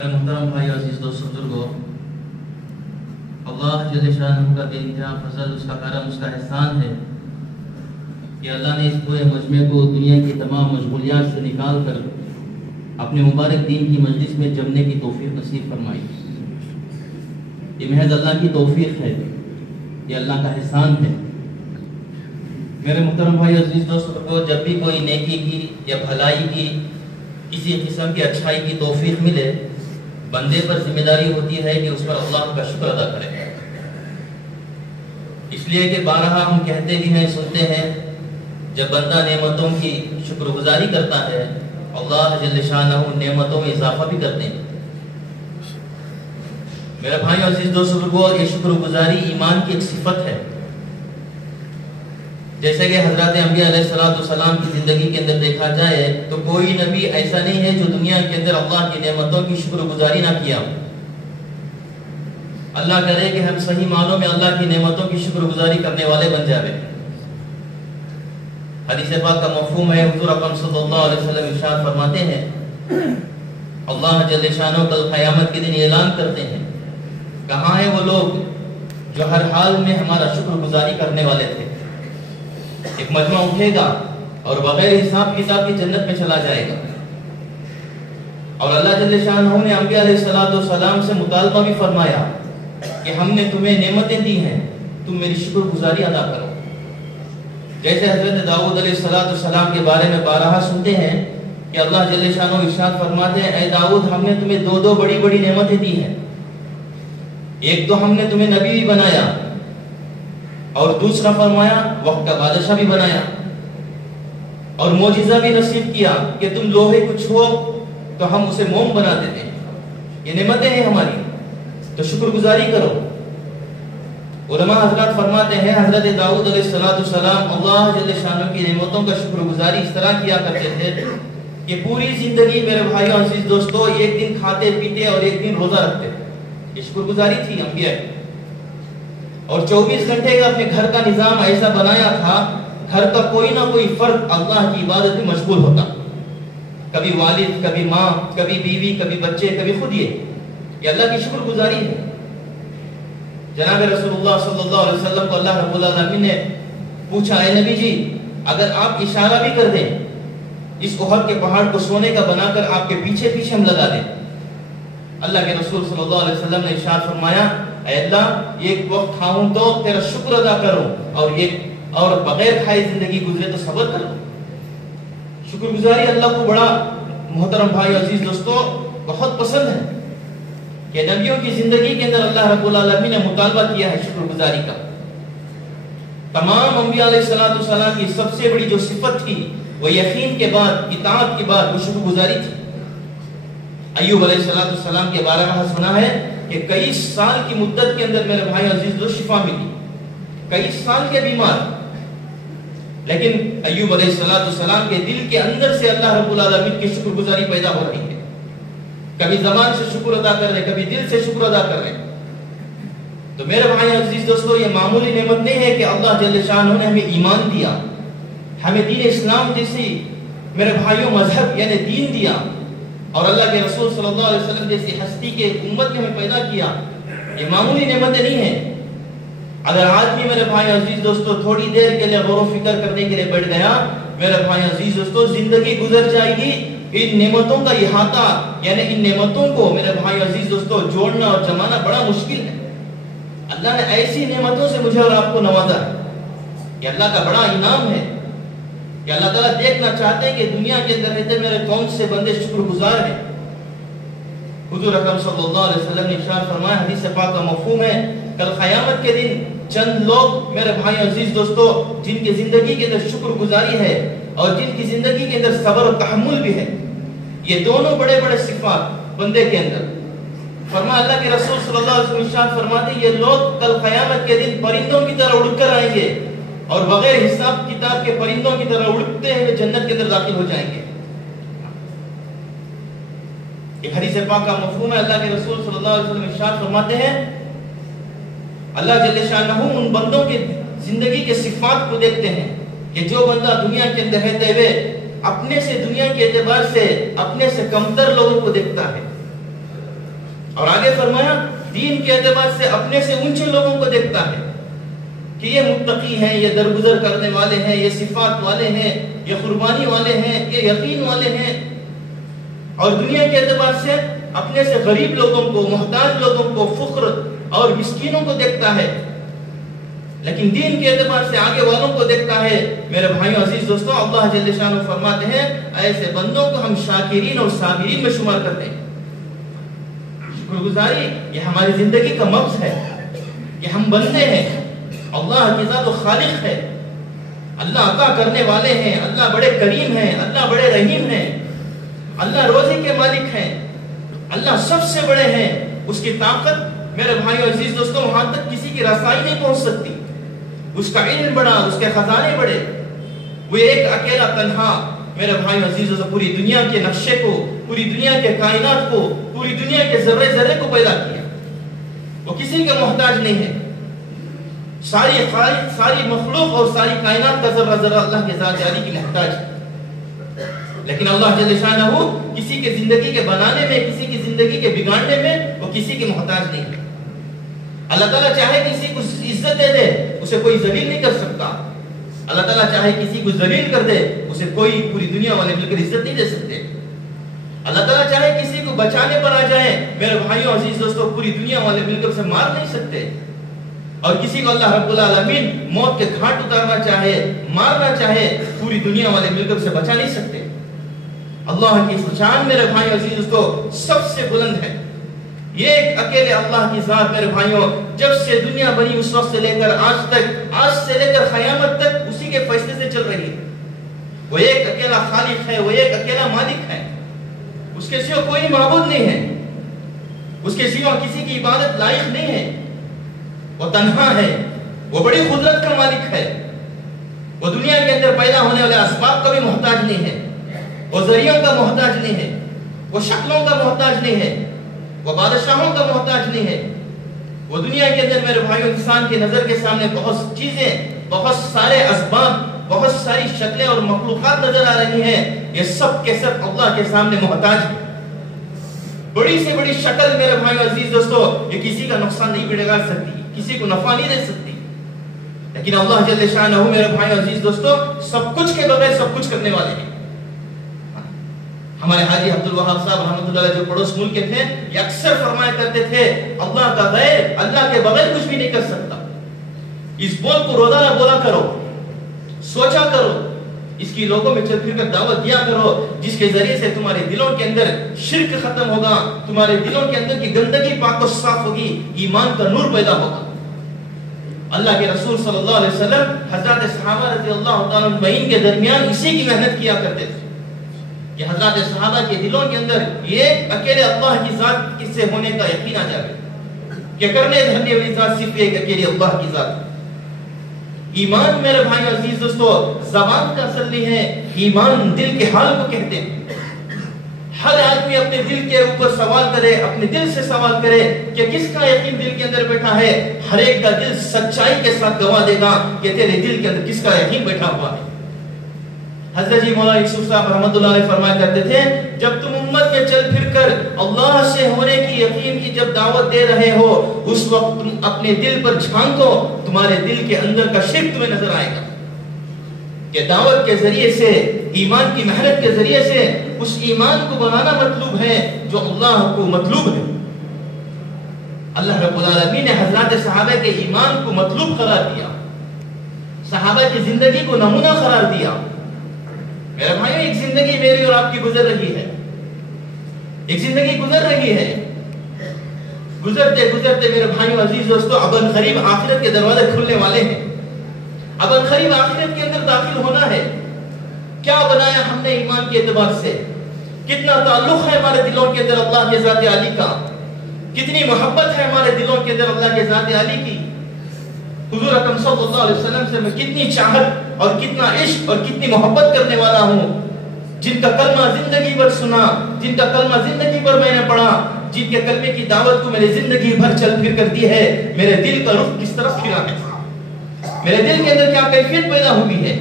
محترم بھائی عزیز دوستوں بزرگوں، اللہ جل شانہ کا بے انتہا فضل، اس کا کرم، اس کا احسان ہے کہ اللہ نے اس پورے مجمع کو دنیا کی تمام مشغولیات سے نکال کر اپنے مبارک دین کی مجلس میں جمنے کی توفیق نصیب فرمائی۔ یہ محض اللہ کی توفیق ہے، یہ اللہ کا احسان ہے۔ میرے محترم بھائی عزیز دوستوں، جب بھی کوئی نیکی کی یا بھلائی کی، کسی قسم کی اچھائی کی توفیق ملے، بندے پر ذمہ داری ہوتی ہے کہ اس پر اللہ کا شکر ادا کرے۔ اس لیے کہ بارہا ہم کہتے بھی ہیں، سنتے ہیں، جب بندہ نعمتوں کی شکر گزاری کرتا ہے، اللہ جل شانہ نعمتوں میں اضافہ بھی کرتے ہیں۔ میرے بھائی عزیز دوستوں، یہ شکر گزاری ایمان کی ایک صفت ہے۔ جیسے کہ حضرات انبیاء علیہ السلام کی زندگی کے اندر دیکھا جائے تو کوئی نبی ایسا نہیں ہے جو دنیا کے اندر اللہ کی نعمتوں کی شکر گزاری نہ کیا۔ اللہ کرے کہ ہم صحیح معنوں میں اللہ کی نعمتوں کی شکر گزاری کرنے والے بن جاوے۔ حدیث پاک کا مفہوم ہے، حضور اکرم صلی اللہ علیہ وسلم ارشاد فرماتے ہیں، اللہ جل شانہ کل قیامت کے دن اعلان کرتے ہیں، کہاں ہیں وہ لوگ جو ہر حال میں ہمارا شکر گزاری کرنے والے تھے۔ ایک مجمع اٹھے گا اور بغیر حساب کتاب کی جنت میں چلا جائے گا، اور اللہ جل شانہ نے انبیاء علیہ السلام سے مطالبہ بھی فرمایا کہ ہم نے تمہیں نعمتیں دی ہیں، تم میری شکر گزاری ادا کرو۔ جیسے حضرت داؤد علیہ السلام کے بارے میں بارہا سنتے ہیں کہ اللہ جل شانہ ارشاد فرماتے ہیں، اے داؤد، ہم نے تمہیں دو بڑی بڑی نعمتیں دی ہیں۔ ایک تو ہم نے تمہیں نبی بھی بنایا، اور دوسرا فرمایا وقت کا بادشاہ بھی بنایا، اور معجزہ بھی نصیب کیا کہ تم لوہے کو چھو تو ہم اسے موم بنا دیتے ہیں۔ یہ نعمتیں ہیں ہماری، تو شکر گزاری کرو۔ علماء حضرات فرماتے ہیں، حضرت داؤد علیہ السلام اللہ جل شانہ کی نعمتوں کا شکر گزاری اس طرح کیا کرتے تھے کہ پوری زندگی، میرے بھائیوں عزیز دوستو، ایک دن کھاتے پیتے اور ایک دن روزہ رکھتے تھے۔ یہ شکر گزاری تھی انبیاء کی۔ اور 24 گھنٹے کا اپنے گھر کا نظام ایسا بنایا تھا، گھر کا کوئی نہ کوئی فرد اللہ کی عبادت میں مشغول ہوتا، کبھی والد، کبھی ماں، کبھی بیوی، کبھی بچے، کبھی خود۔ یہ اللہ کی شکر گزاری ہے۔ جناب رسول اللہ صلی اللہ علیہ وسلم کو اللہ رب العالمین نے پوچھا، اے نبی جی، اگر آپ اشارہ بھی کر دیں، اس احد کے پہاڑ کو سونے کا بنا کر آپ کے پیچھے پیچھے ہم لگا دیں۔ اللہ کے رسول صلی اللہ علیہ وسلم نے ارشاد فرمایا، اے اللہ، ایک وقت کھاؤں تو تیرا شکر ادا کروں، اور بغیر کھائے زندگی گزرے تو صبر کروں۔ شکر گزاری اللہ کو بڑا، محترم بھائی عزیز دوستو، بہت پسند ہے کہ نبیوں کی زندگی کے اندر اللہ رب العالمین نے مطالبہ کیا ہے شکر گزاری کا۔ تمام انبیاء علیہ السلام کی سب سے بڑی جو صفت تھی وہ یقین کے بعد، اطاعت کے بعد، وہ شکر گزاری تھی۔ ایوب علیہ السلام کے بارے میں سنا ہے کہ کئی سال کی مدت کے اندر، میرے بھائی عزیز دوست، شفا ملی، کئی سال کے بیمار، لیکن ایوب علیہ السلام کے دل کے اندر سے اللہ رب العالمین کی شکر گزاری پیدا ہو رہی ہے۔ کبھی زبان سے شکر ادا کر رہے، کبھی دل سے شکر ادا کر رہے۔ تو میرے بھائی عزیز دوستو، یہ معمولی نعمت نہیں ہے کہ اللہ جل شانہ نے ہمیں ایمان دیا، ہمیں دین اسلام جیسی، میرے بھائیوں، مذہب یعنی دین دیا، اور اللہ کے رسول صلی اللہ علیہ وسلم جیسی ہستی کے امت میں ہمیں پیدا کیا۔ یہ معمولی نعمتیں نہیں ہیں۔ اگر آدمی، میرے بھائی عزیز دوستو، تھوڑی دیر کے لیے غور و فکر کرنے کے لیے بیٹھ گیا، میرے بھائی عزیز دوستو، زندگی گزر جائے گی۔ ان نعمتوں کا احاطہ، یعنی ان نعمتوں کو، میرے بھائی عزیز دوستو، جوڑنا اور جمانا بڑا مشکل ہے۔ اللہ نے ایسی نعمتوں سے مجھے اور آپ کو نوازا ہے، یہ اللہ کا بڑا انعام ہے کہ اللہ تعالیٰ دیکھنا چاہتے ہیں کہ دنیا کے اندر رہتے میرے کون سے بندے شکر گزار ہیں۔ حضور اکرم صلی اللہ علیہ وسلم نے ارشاد فرمایا، حدیث پاک کا مفہوم ہے، کل قیامت کے دن چند لوگ، میرے بھائی عزیز دوستو، جن کی زندگی کے اندر شکر گزاری ہے اور جن کی زندگی کے اندر صبر و تحمل بھی ہے، یہ دونوں بڑے بڑے صفات بندے کے اندر۔ فرمایا، اللہ کے رسول صلی اللہ علیہ وسلم ارشاد فرماتے ہیں، یہ لوگ کل قیامت کے دن پرندوں کی طرح اڑ کر آئیں گے، اور بغیر حساب کتاب کے پرندوں کی طرح اڑتے ہوئے جنت کے اندر داخل ہو جائیں گے۔ ایک حدیث پاک کا مفہوم ہے، اللہ کے رسول صلی اللہ علیہ وسلم ارشاد فرماتے ہیں، اللہ جل شانہ ان بندوں کے زندگی کے صفات کو دیکھتے ہیں کہ جو بندہ دنیا کے اندر رہتے ہوئے اپنے سے، دنیا کے اعتبار سے اپنے سے کمتر لوگوں کو دیکھتا ہے، فرمایا دین کے اعتبار سے اپنے سے اونچے لوگوں کو دیکھتا ہے کہ یہ متقی ہیں، یہ درگزر کرنے والے ہیں، یہ صفات والے ہیں، یہ قربانی والے ہیں، یہ یقین والے ہیں. اور دنیا کے اعتبار سے اپنے سے غریب لوگوں کو، محتاج لوگوں کو، فقر اور مسکینوں کو دیکھتا ہے. لیکن دین کے اعتبار سے آگے والوں کو دیکھتا ہے. میرے بھائیوں عزیز دوستوں، اللہ جل شانہ فرماتے ہیں ایسے بندوں کو ہم شاکرین اور صابرین میں شمار کرتے ہیں. شکر گزاری یہ ہماری زندگی کا مغز ہے کہ ہم بندے ہیں، اللہ کی ذات و خالق ہے، اللہ عطا کرنے والے ہیں، اللہ بڑے کریم ہیں، اللہ بڑے رحیم ہیں، اللہ روزی کے مالک ہیں، اللہ سب سے بڑے ہیں. اس کی طاقت میرے بھائیوں عزیز دوستوں وہاں تک کسی کی رسائی نہیں پہنچ سکتی. اس کا علم بڑا، اس کے خزانے بڑے. وہ ایک اکیلا تنہا میرے بھائیوں عزیز دوستوں پوری دنیا کے نقشے کو، پوری دنیا کے کائنات کو، پوری دنیا کے ذرے ذرے کو پیدا کیا. وہ کسی کے محتاج نہیں ہے. ساری مخلوق اور ساری کائنات کا ذرہ ذرہ اللہ کے ذات جاری کی محتاج ہے. لیکن اللہ جل شانہ کسی کے زندگی کے بنانے میں، کسی کی زندگی کے بگاڑنے میں وہ کسی کے محتاج نہیں ہے. اللہ تعالیٰ چاہے کسی کو عزت دے دے، اسے کوئی ذلیل نہیں کر سکتا. اللہ تعالیٰ چاہے کسی کو ذلیل کر دے، اسے کوئی پوری دنیا والے مل کر عزت نہیں دے سکتے. اللہ تعالیٰ چاہے کسی کو بچانے پر آ جائے، میرے بھائیوں عزیز دوستوں پوری دنیا والے مل کر اسے مار نہیں سکتے. اور کسی کو اللہ رب العالمین موت کے گھاٹ اتارنا چاہے، مارنا چاہے، پوری دنیا والے مل کر اسے بچا نہیں سکتے. اللہ کی شان میرے بھائیوں عزیز دوستوں سب سے بلند ہے. یہ ایک اکیلے اللہ کی ذات میرے بھائیوں جب سے دنیا بنی اس وقت سے لے کر آج تک، آج سے لے کر قیامت تک اسی کے فیصلے سے چل رہی ہے. وہ ایک اکیلا خالق ہے، وہ ایک اکیلا مالک ہے. اس کے سوا کوئی معبود نہیں ہے، اس کے سوا کسی کی عبادت لائق نہیں ہے. وہ تنہا ہے، وہ بڑی قدرت کا مالک ہے. وہ دنیا کے اندر پیدا ہونے والے اسباب کا بھی محتاج نہیں ہے، وہ ذریعوں کا محتاج نہیں ہے، وہ شکلوں کا محتاج نہیں ہے، وہ بادشاہوں کا محتاج نہیں ہے. وہ دنیا کے اندر میرے بھائیوں انسان کی نظر کے سامنے بہت چیزیں، بہت سارے اسباب، بہت ساری شکلیں اور مخلوقات نظر آ رہی ہیں. یہ سب کے سب اللہ کے سامنے محتاج ہیں. بڑی سے بڑی شکل میرے بھائیوں عزیز دوستو یہ کسی کا نقصان نہیں بگاڑ سکتی، کسی کو نفع نہیں دے سکتی. لیکن اللہ جل شانہ میرے بھائیوں عزیز دوستو سب کچھ کے بغیر سب کچھ کرنے والے ہیں. ہمارے حاجی عبد الوہاب صاحب رحمۃ اللہ علیہ جو پڑوس ملک کے تھے، یہ اکثر فرمایا کرتے تھے اللہ کا غیر، اللہ کے بغیر کچھ بھی نہیں کر سکتا. اس بول کو روزانہ بولا کرو، سوچا کرو، اس کی لوگوں میں چل پھر کر دعوت دیا کرو، جس کے ذریعے سے تمہارے دلوں کے اندر شرک ختم ہوگا، تمہارے دلوں کے اندر کی گندگی پاک و صاف ہوگی، ایمان کا نور پیدا ہوگا. اللہ کے رسول صلی اللہ علیہ وسلم حضرات صحابہ رضی اللہ تعالیٰ عنہ کے درمیان اسی کی محنت کیا کرتے تھے کہ حضرات صحابہ کے دلوں کے اندر یہ اکیلے اللہ کی ذات کس سے ہونے کا یقین آ جائے کہ کرنے دھرنے والی ذات صرف ایک اکیلے اللہ کی ذات. ایمان میرے بھائی عزیز دوستو زبان کا اثر نہیں ہے، ایمان دل کے حال کو کہتے ہیں. ہر آدمی اپنے دل کے اوپر سوال کرے، اپنے دل سے سوال کرے کہ کس کا یقین دل کے اندر بیٹھا ہے. ہر ایک کا دل سچائی کے ساتھ گواہ دے گا کہ تیرے دل کے اندر کس کا یقین بیٹھا ہوا ہے. حضرت جی مولانا یوسف صاحب رحمۃ اللہ علیہ فرمایا کرتے تھے جب تم امت میں چل پھر کر اللہ سے ہونے کی یقین کی جب دعوت دے رہے ہو اس وقت تم اپنے دل پر جھانکو، تمہارے دل کے اندر کا شرک تمہیں نظر آئے گا کہ دعوت کے ذریعے سے، ایمان کی محنت کے ذریعے سے اس ایمان کو بنانا مطلوب ہے جو اللہ کو مطلوب ہے. اللہ رب العالمین نے حضرات صحابہ کے ایمان کو مطلوب قرار دیا، صحابہ کی زندگی کو نمونہ قرار دیا. میرے بھائیو ایک زندگی میری اور آپ کی گزر رہی ہے، ایک زندگی گزر رہی ہے. گزرتے گزرتے میرے بھائیو عزیز دوستو اب قریب آخرت کے دروازے کھلنے والے ہیں. اب قریب آخرت کے اندر داخل ہونا ہے. کیا بنایا ہم نے ایمان کے اعتبار سے؟ کتنا تعلق ہے ہمارے دلوں کے اندر اللہ کے ذات عالی کا؟ کتنی محبت ہے ہمارے دلوں کے اندر اللہ کے ذات عالی کی؟ حضور اکرم صلی اللہ علیہ وسلم سے میں کتنی چاہت اور کتنا عشق اور کتنی محبت کرنے والا ہوں، جن کا کلمہ زندگی بھر سنا، جن کا کلمہ زندگی بھر میں نے پڑھا، جن کے کلمے کی دعوت کو میں نے زندگی بھر چل پھر کر دی ہے. میرے دل کا رخ کس طرف پھرا ہے، میرے دل کے اندر کیا کیفیت پیدا ہوئی ہے،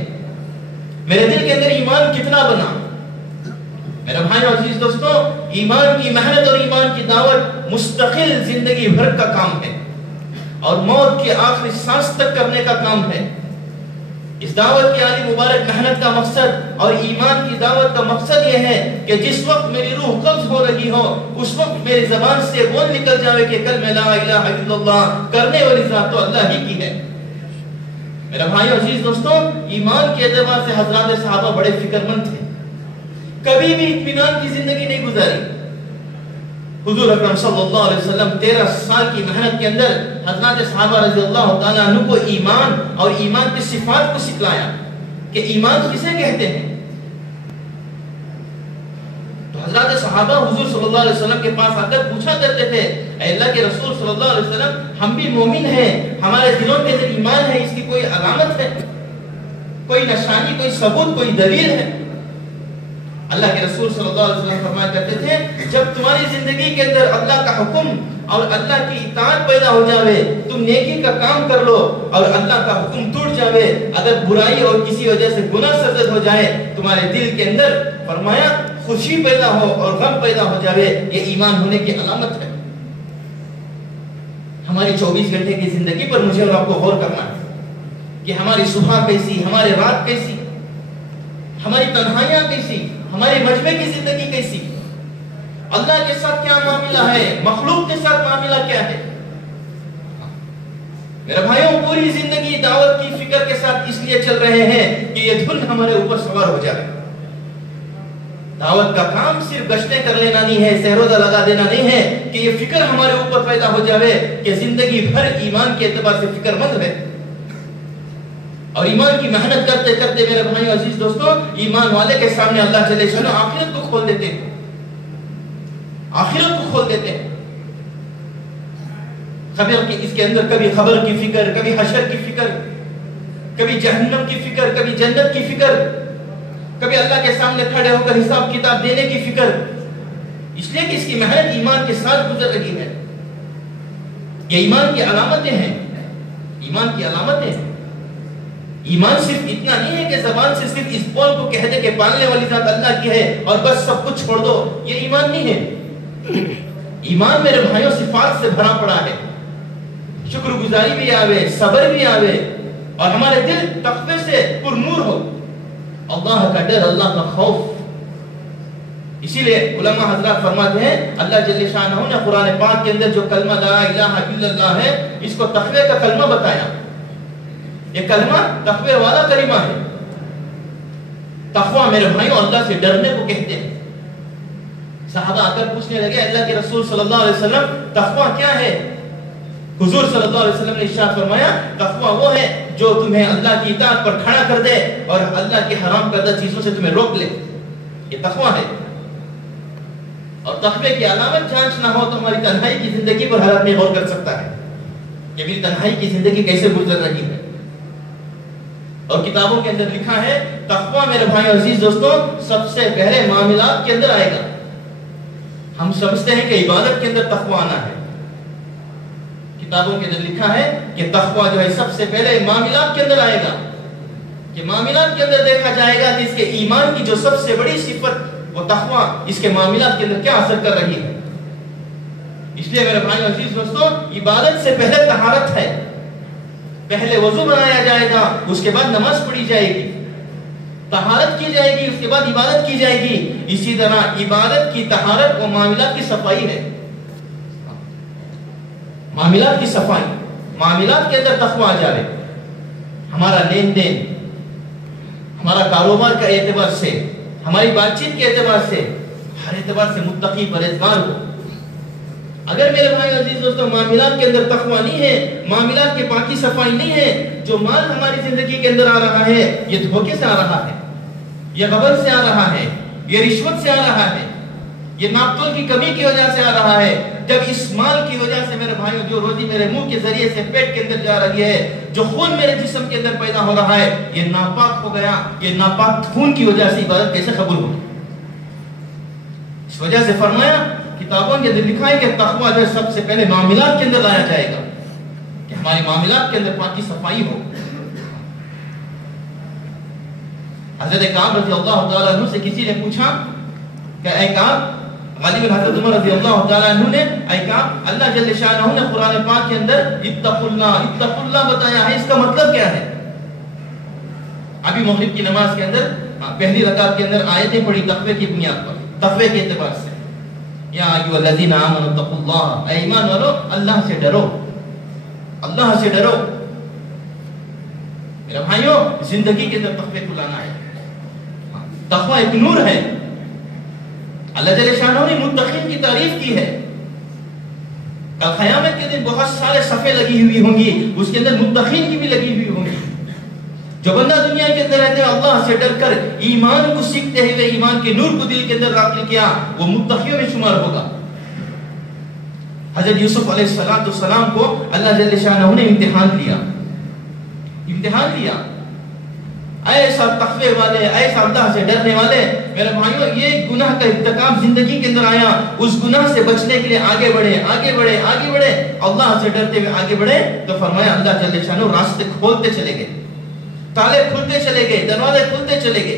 میرے دل کے اندر ایمان کتنا بنا. میرے بھائیو عزیز دوستو ایمان کی محنت اور ایمان کی دعوت مستقل زندگی بھر کا کام ہے اور موت کی آخری سانس تک کرنے کا کام ہے۔ اس دعوت کی عالی مبارک محنت کا مقصد اور ایمان کی دعوت کا مقصد یہ ہے کہ جس وقت میری روح قبض ہو رہی ہو اس وقت میری زبان سے بول نکل جاوے کہ کلمہ لا الہ الا اللہ کرنے والی ذات تو اللہ ہی کی ہے۔ میرا بھائی عزیز دوستوں، ایمان کے اعتبار سے حضرات صحابہ بڑے فکر مند تھے، کبھی بھی اطمینان کی زندگی نہیں گزاری۔ حضور اکرم صلی اللہ علیہ وسلم 13 سال کی محنت کے اندر حضرات صحابہ رضی اللہ تعالیٰ عنہ کو ایمان اور ایمان کی صفات کو سکھلایا کہ ایمان کسے کہتے ہیں۔ تو حضرات صحابہ حضور صلی اللہ علیہ وسلم کے پاس آ کر پوچھا کرتے تھے، اے اللہ کے رسول صلی اللہ علیہ وسلم، ہم بھی مومن ہیں، ہمارے دلوں کے اندر ایمان ہے، اس کی کوئی علامت ہے، کوئی نشانی، کوئی ثبوت، کوئی دلیل ہے؟ اللہ کے رسول صلی اللہ علیہ وسلم فرمایا کرتے تھے، جب تمہاری زندگی کے اندر اللہ کا حکم اور اللہ کی اطاعت پیدا ہو جاوے، تم نیکی کا کام کر لو اور اللہ کا حکم ٹوٹ جاوے، اگر برائی اور کسی وجہ سے گناہ سرزد ہو جائے تمہارے دل کے اندر، فرمایا خوشی پیدا ہو اور غم پیدا ہو جاوے، یہ ایمان ہونے کی علامت ہے۔ ہماری 24 گھنٹے کی زندگی پر مجھے اور آپ کو غور کرنا ہے کہ ہماری صبح کیسی، ہماری رات کیسی، ہماری تنہائیاں کیسی، ہماری مجمع کی زندگی کیسی، اللہ کے ساتھ کیا معاملہ ہے، مخلوق کے ساتھ معاملہ کیا ہے۔ میرے بھائیوں، پوری زندگی دعوت کی فکر کے ساتھ اس لیے چل رہے ہیں کہ یہ دھن ہمارے اوپر سوار ہو جائے۔ دعوت کا کام صرف گشتیں کر لینا نہیں ہے، سہروزہ لگا دینا نہیں ہے، کہ یہ فکر ہمارے اوپر پیدا ہو جاوے کہ زندگی بھر ایمان کے اعتبار سے فکر مند ہے اور ایمان کی محنت کرتے کرتے میرے بھائیوں عزیز دوستوں، ایمان والے کے سامنے اللہ جل شانہ آخرت کو کھول دیتے ہیں، آخرت کو کھول دیتے ہیں۔ خبر کی اس کے اندر کبھی خبر کی فکر، کبھی حشر کی فکر، کبھی جہنم کی فکر، کبھی جنت کی فکر، کبھی اللہ کے سامنے کھڑے ہو کر حساب کتاب دینے کی فکر، اس لیے کہ اس کی محنت ایمان کے ساتھ گزر رہی ہے۔ یہ ایمان کی علامتیں ہیں، ایمان کی علامتیں ہیں۔ ایمان صرف اتنا نہیں ہے کہ زبان سے صرف اس قول کو کہہ دے کہ پالنے والی ذات اللہ کی ہے اور بس سب کچھ چھوڑ دو، یہ ایمان نہیں ہے۔ ایمان میرے بھائیوں صفات سے بھرا پڑا ہے، شکر گزاری بھی آوے، صبر بھی آوے اور ہمارے دل تقوی سے پر نور ہو، اللہ کا ڈر، اللہ کا خوف۔ اسی لیے علماء حضرات فرماتے ہیں اللہ جل شانہ نے قرآن پاک کے اندر جو کلمہ لا الہ الا اللہ ہے اس کو تقوی کا کلمہ بتایا۔ یہ کلمہ تقوی والا کلمہ ہے۔ تقوی میرے بھائیوں اللہ سے ڈرنے کو کہتے ہیں۔ صحابہ آ کر پوچھنے لگے اللہ کے رسول صلی اللہ علیہ وسلم تقوی کیا ہے؟ حضور صلی اللہ علیہ وسلم نے ارشاد فرمایا تقوی وہ ہے جو تمہیں اللہ کی اطاعت پر کھڑا کر دے اور اللہ کی حرام کردہ چیزوں سے تمہیں روک لے، یہ تقوی ہے۔ اور تقوی کی علامت جانچنا ہو تو ہماری تنہائی کی زندگی پر ہر آدمی غور کر سکتا ہے کہ میری تنہائی کی زندگی کیسے گزر رہی ہے۔ اور کتابوں کے اندر لکھا ہے تقوی میرے بھائی عزیز دوستوں سب سے پہلے معاملات کے اندر آئے گا۔ ہم سمجھتے ہیں کہ عبادت کے اندر تقوی آنا ہے، کتابوں کے اندر لکھا ہے کہ تقوی جو ہے سب سے پہلے معاملات کے اندر آئے گا، کہ معاملات کے اندر دیکھا جائے گا کہ اس کے ایمان کی جو سب سے بڑی صفت وہ تقوی اس کے معاملات کے اندر کیا اثر کر رہی ہے۔ اس لیے میرے بھائی عزیز دوستوں عبادت سے پہلے طہارت ہے، پہلے وضو بنایا جائے گا، اس کے بعد نماز پڑھی جائے گی، طہارت کی جائے گی، اس کے بعد عبادت کی جائے گی۔ اسی طرح عبادت کی طہارت و معاملات کی صفائی ہے، معاملات کی صفائی، معاملات کے اندر تقوی آ جائے، ہمارا لین دین، ہمارا کاروبار کا اعتبار سے، ہماری بات چیت کے اعتبار سے، ہر اعتبار سے متقی پرہیزگار ہو۔ اگر میرے بھائی عزیز دوستوں معاملات کے اندر تقوی نہیں ہے، معاملات کی پاکی صفائی نہیں ہے، جو مال ہماری زندگی کے اندر آ رہا ہے یہ دھوکے سے آ رہا ہے، یہ غبن سے آ رہا ہے، یہ رشوت سے آ رہا ہے، یہ ناپتول کی کمی کی وجہ سے آ رہا ہے، جب اس مال کی وجہ سے میرے بھائیوں جو روزی میرے منہ کے ذریعے سے پیٹ کے اندر جا رہی ہے، جو خون میرے جسم کے اندر پیدا ہو رہا ہے یہ ناپاک ہو گیا، یہ ناپاک خون کی وجہ سے عبادت کیسے قبول ہوگی؟ اس وجہ سے فرمایا کتابوں کے اندر لکھا ہے کہ تقوی جو سب سے پہلے معاملات کے اندر لایا جائے گا، کہ ہمارے معاملات کے اندر پاکی صفائی ہو۔ حضرت کعب رضی اللہ تعالیٰ عنہ سے کسی نے پوچھا کہ اے کعب غالباً حضرت عمر رضی اللہ تعالیٰ عنہ نے کہا اللہ جل شانہ نے قرآن پاک کے اندر اتقوا اللہ بتایا ہے، اس کا مطلب کیا ہے؟ ابھی مغرب کی نماز کے اندر پہلی رکعت کے اندر آیتیں پڑھی تقوی کی بنیاد پر، تقوی کے اعتبار سے، یا ایھا الذین آمنوا اتقوا اللہ، اے ایمان والو اللہ سے ڈرو، اللہ سے ڈرو۔ میرے بھائیوں، زندگی کے اندر تقوی کو لانا ہے۔ تقوی ایک نور ہے۔ اللہ جل شانہ نے متقین کی تعریف کی ہے۔ کل قیامت کے دن بہت سارے صفحے لگی ہوئی ہوں گی، اس کے اندر متقین کی بھی لگی ہوئی ہوں گی۔ جو بندہ دنیا کے اندر رہتے اللہ سے ڈر کر ایمان کو سیکھتے ہوئے ایمان کے نور کو دل کے اندر داخل کیا، وہ متقیوں میں شمار ہوگا۔ حضرت یوسف علیہ السلام کو اللہ جل شانہ نے امتحان لیا، ایسا تقوی والے، ایسا اللہ سے ڈرنے والے۔ میرے بھائیوں، یہ گناہ کا ارتکاب زندگی کے اندر آیا، اس گناہ سے بچنے کے لیے آگے بڑھے، اللہ سے ڈرتے ہوئے آگے بڑھے، تو فرمایا اللہ جل شانہ راستے کھولتے چلے گئے، تالے کھلتے چلے گئے، دروازے کھلتے چلے گئے۔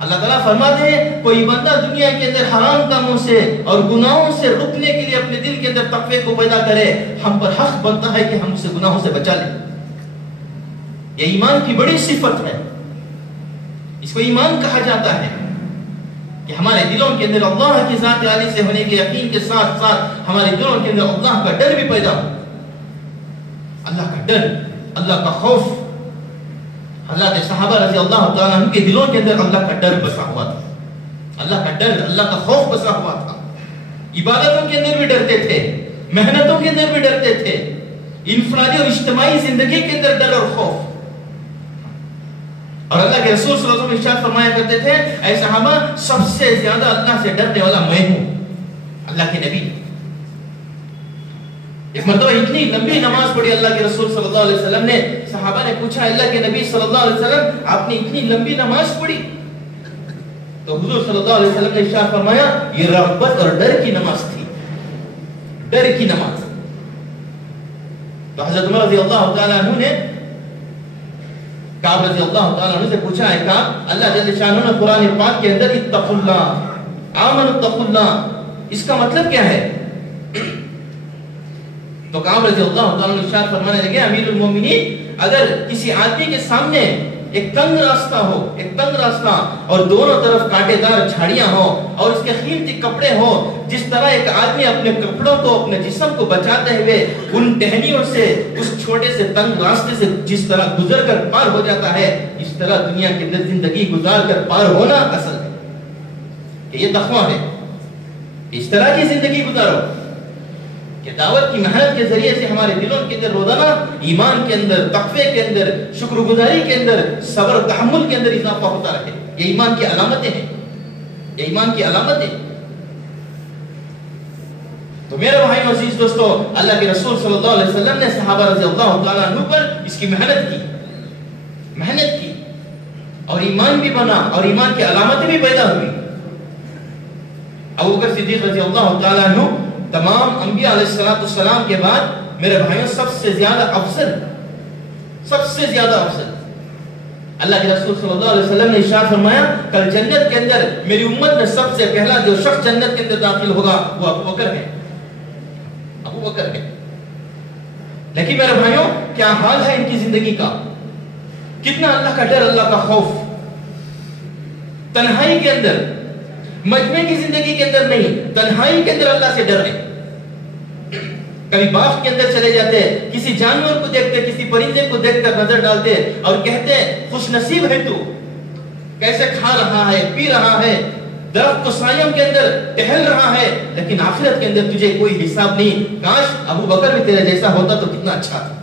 اللہ تعالیٰ فرماتے ہیں کوئی بندہ دنیا کے اندر حرام کاموں سے اور گناہوں سے رکنے کے لیے اپنے دل کے اندر تقوی کو پیدا کرے، ہم پر حق بنتا ہے کہ ہم اسے گناہوں سے بچا لیں۔ یہ ایمان کی بڑی صفت ہے، اس کو ایمان کہا جاتا ہے کہ ہمارے دلوں کے اندر اللہ کی ذات عالی سے ہونے کے یقین کے ساتھ ساتھ ہمارے دلوں کے اندر اللہ کا ڈر بھی پیدا ہو، اللہ کا ڈر، اللہ کا خوف۔ حضرات صحابہ رضی اللہ تعالیٰ عنہ کے دلوں کے اندر اللہ کا ڈر بسا ہوا تھا، اللہ کا ڈر، اللہ کا خوف بسا ہوا تھا۔ عبادتوں کے اندر بھی ڈرتے تھے، محنتوں کے اندر بھی ڈرتے تھے، انفرادی اور اجتماعی زندگی کے اندر ڈر اور خوف۔ اور اللہ کے رسول صلی اللہ علیہ وسلم ارشاد فرمایا کرتے تھے اے صحابہ سب سے زیادہ اللہ سے ڈرنے والا میں ہوں، اللہ کے نبی۔ ایک مرتبہ اتنی لمبی نماز پڑھی اللہ کے رسول صلی اللہ علیہ وسلم نے، صحابہ نے پوچھا اللہ کے نبی صلی اللہ علیہ وسلم آپ نے اتنی لمبی نماز پڑھی؟ تو حضور صلی اللہ علیہ وسلم نے ارشاد فرمایا یہ رغبت اور ڈر کی نماز تھی، ڈر کی نماز۔ تو حضرت عمر رضی اللہ تعالیٰ عنہ نے کعب رضی اللہ تعالیٰ عنہ سے پوچھا ہے کعب اللہ جل شانہ نے قرآن پاک کے اندر اتقوا اللہ، آمنوا اتقوا اللہ، اس کا مطلب کیا ہے؟ تو کعب رضی اللہ تعالیٰ عنہ ارشاد فرمانے لگے امیر المومنین اگر کسی آدمی کے سامنے ایک تنگ راستہ اور دونوں طرف کانٹے دار جھاڑیاں ہو اور اس کے قیمتی کپڑے ہو، جس طرح ایک آدمی اپنے کپڑوں کو اپنے جسم کو بچاتے ہوئے ان ٹہنیوں سے اس چھوٹے سے تنگ راستے سے جس طرح گزر کر پار ہو جاتا ہے، اس طرح دنیا کے اندر زندگی گزار کر پار ہونا اصل ہے کہ یہ تقویٰ ہے۔ اس طرح کی زندگی گزارو کہ دعوت کی محنت کے ذریعے سے ہمارے دلوں کے اندر روزانہ ایمان کے اندر، تقوی کے اندر، شکر گزاری کے اندر، صبر و تحمل کے اندر اضافہ ہوتا رہے۔ یہ ایمان کی علامتیں ہیں، یہ ایمان کی علامتیں۔ تو میرے بھائی عزیز دوستو، اللہ کے رسول صلی اللہ علیہ وسلم نے صحابہ رضی اللہ تعالیٰ عنہ پر اس کی محنت کی اور ایمان بھی بنا اور ایمان کی علامتیں بھی پیدا ہوئی۔ ابوبکر صدیق رضی اللہ تعالیٰ عنہ تمام انبیاء علیہ السلام کے بعد میرے بھائیوں سب سے زیادہ افضل اللہ کے رسول صلی اللہ علیہ وسلم نے ارشاد فرمایا کل جنت کے اندر میری امت میں سب سے پہلا جو شخص جنت کے اندر داخل ہوگا وہ ابوبکر ہے۔ لیکن میرے بھائیوں کیا حال ہے ان کی زندگی کا، کتنا اللہ کا ڈر، اللہ کا خوف، تنہائی کے اندر، مجمع کی زندگی کے اندر نہیں، تنہائی کے اندر اللہ سے ڈر رہے۔ کبھی باغ کے اندر چلے جاتے، کسی جانور کو دیکھتے، کسی پرندے کو دیکھ کر نظر ڈالتے اور کہتے خوش نصیب ہے تو، کیسے کھا رہا ہے، پی رہا ہے، درخت کو سایوں کے اندر ٹہل رہا ہے، لیکن آخرت کے اندر تجھے کوئی حساب نہیں۔ کاش ابو بکر بھی تیرے جیسا ہوتا تو کتنا اچھا تھا۔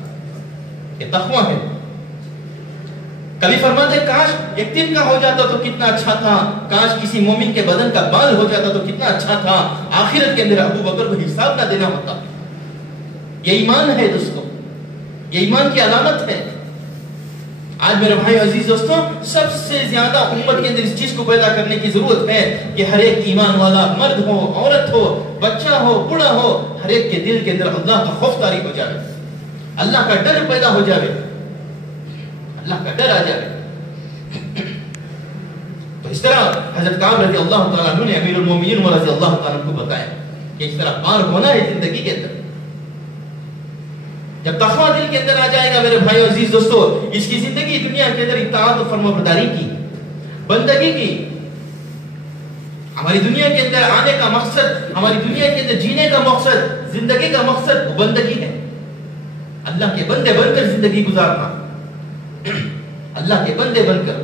یہ تقویٰ ہے۔ کبھی فرماتے کاش ایک دن کا ہو جاتا تو کتنا اچھا تھا، کاش کسی مومن کے بدن کا بال ہو جاتا تو کتنا اچھا تھا، آخرت کے اندر ابو بکر کو حساب نہ دینا ہوتا۔ یہ ایمان ہے دوستو، یہ ایمان کی علامت ہے۔ آج میرے بھائی عزیز دوستوں سب سے زیادہ امت کے اندر اس چیز کو پیدا کرنے کی ضرورت ہے کہ ہر ایک ایمان والا مرد ہو، عورت ہو، بچہ ہو، بوڑھا ہو، ہر ایک کے دل کے اندر اللہ کا خوف طاری ہو جائے، اللہ کا ڈر پیدا ہو جائے، اللہ کا ڈر آ جائے۔ تو اس طرح حضرت کعب رضی اللہ تعالیٰ عنہ نے امیر المومنین رضی اللہ تعالیٰ عنہ کو بتایا کہ اس طرح پار ہونا ہے زندگی کے اندر. جب تقویٰ دل کے اندر آ جائے گا میرے بھائیو عزیز دوستو، اس کی زندگی دنیا کے اندر اطاعت و فرمانبرداری کی، بندگی کی. ہماری دنیا کے اندر آنے کا مقصد، ہماری دنیا کے اندر جینے کا مقصد، زندگی کا مقصد وہ بندگی ہے. اللہ کے بندے بن کر زندگی گزارنا، اللہ کے بندے بن کر.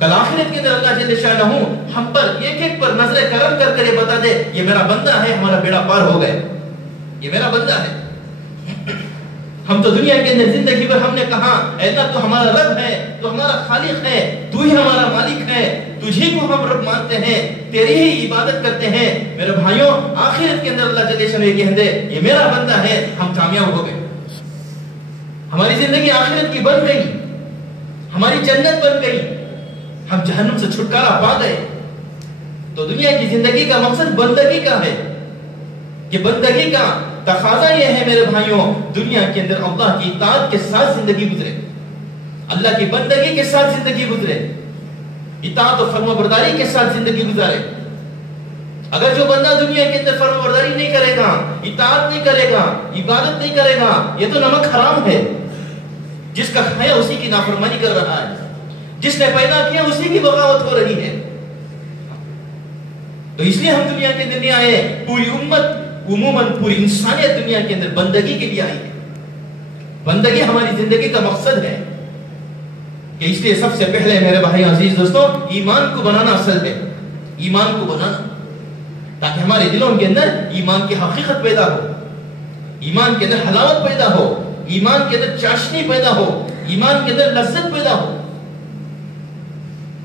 کل آخرت کے اندر اللہ جل شانہ ہم پر ایک ایک پر نظر کرم کر کر یہ بتا دے یہ میرا بندہ ہے، ہمارا بیڑا پار ہو گئے، یہ میرا بندہ ہے. ہم تو دنیا کے اندر زندگی پر ہم نے کہا اے اللہ تو ہمارا رب ہے، تو ہمارا خالق ہے، تو ہی ہمارا مالک ہے، تجھی کو ہم رب مانتے ہیں، تیری ہی عبادت کرتے ہیں. میرے بھائیوں آخرت کے اندر اللہ جل شانہ یہ کہہ دے یہ میرا بندہ ہے، ہم کامیاب ہو گئے. ہماری زندگی آخرت کی بن گئی، ہماری جنت بن گئی، ہم جہنم سے چھٹکارا پا گئے. تو دنیا کی زندگی کا مقصد بندگی کا ہے. کہ بندگی کا تقاضا یہ ہے میرے بھائیوں دنیا کے اندر اللہ کی اطاعت کے ساتھ زندگی گزرے، اللہ کی بندگی کے ساتھ زندگی گزرے، اطاعت و فرمانبرداری کے ساتھ زندگی گزارے. اگر جو بندہ دنیا کے اندر فرمانبرداری نہیں کرے گا، اطاعت نہیں کرے گا، عبادت نہیں کرے گا، یہ تو نمک حرام ہے. جس کا کھایا اسی کی نافرمانی کر رہا ہے، جس نے پیدا کیا اسی کی بغاوت ہو رہی ہے. تو اس لیے ہم دنیا کے اندر نہیں آئے، پوری امت عموماً پوری انسانیت دنیا کے اندر بندگی کے لیے آئی ہے. بندگی ہماری زندگی کا مقصد ہے. کہ اس لیے سب سے پہلے میرے بھائی عزیز دوستوں ایمان کو بنانا اصل ہے. ایمان کو بنانا تاکہ ہمارے دلوں کے اندر ایمان کی حقیقت پیدا ہو، ایمان کے اندر حلاوت پیدا ہو، ایمان کے اندر چاشنی پیدا ہو، ایمان کے اندر لذت پیدا ہو.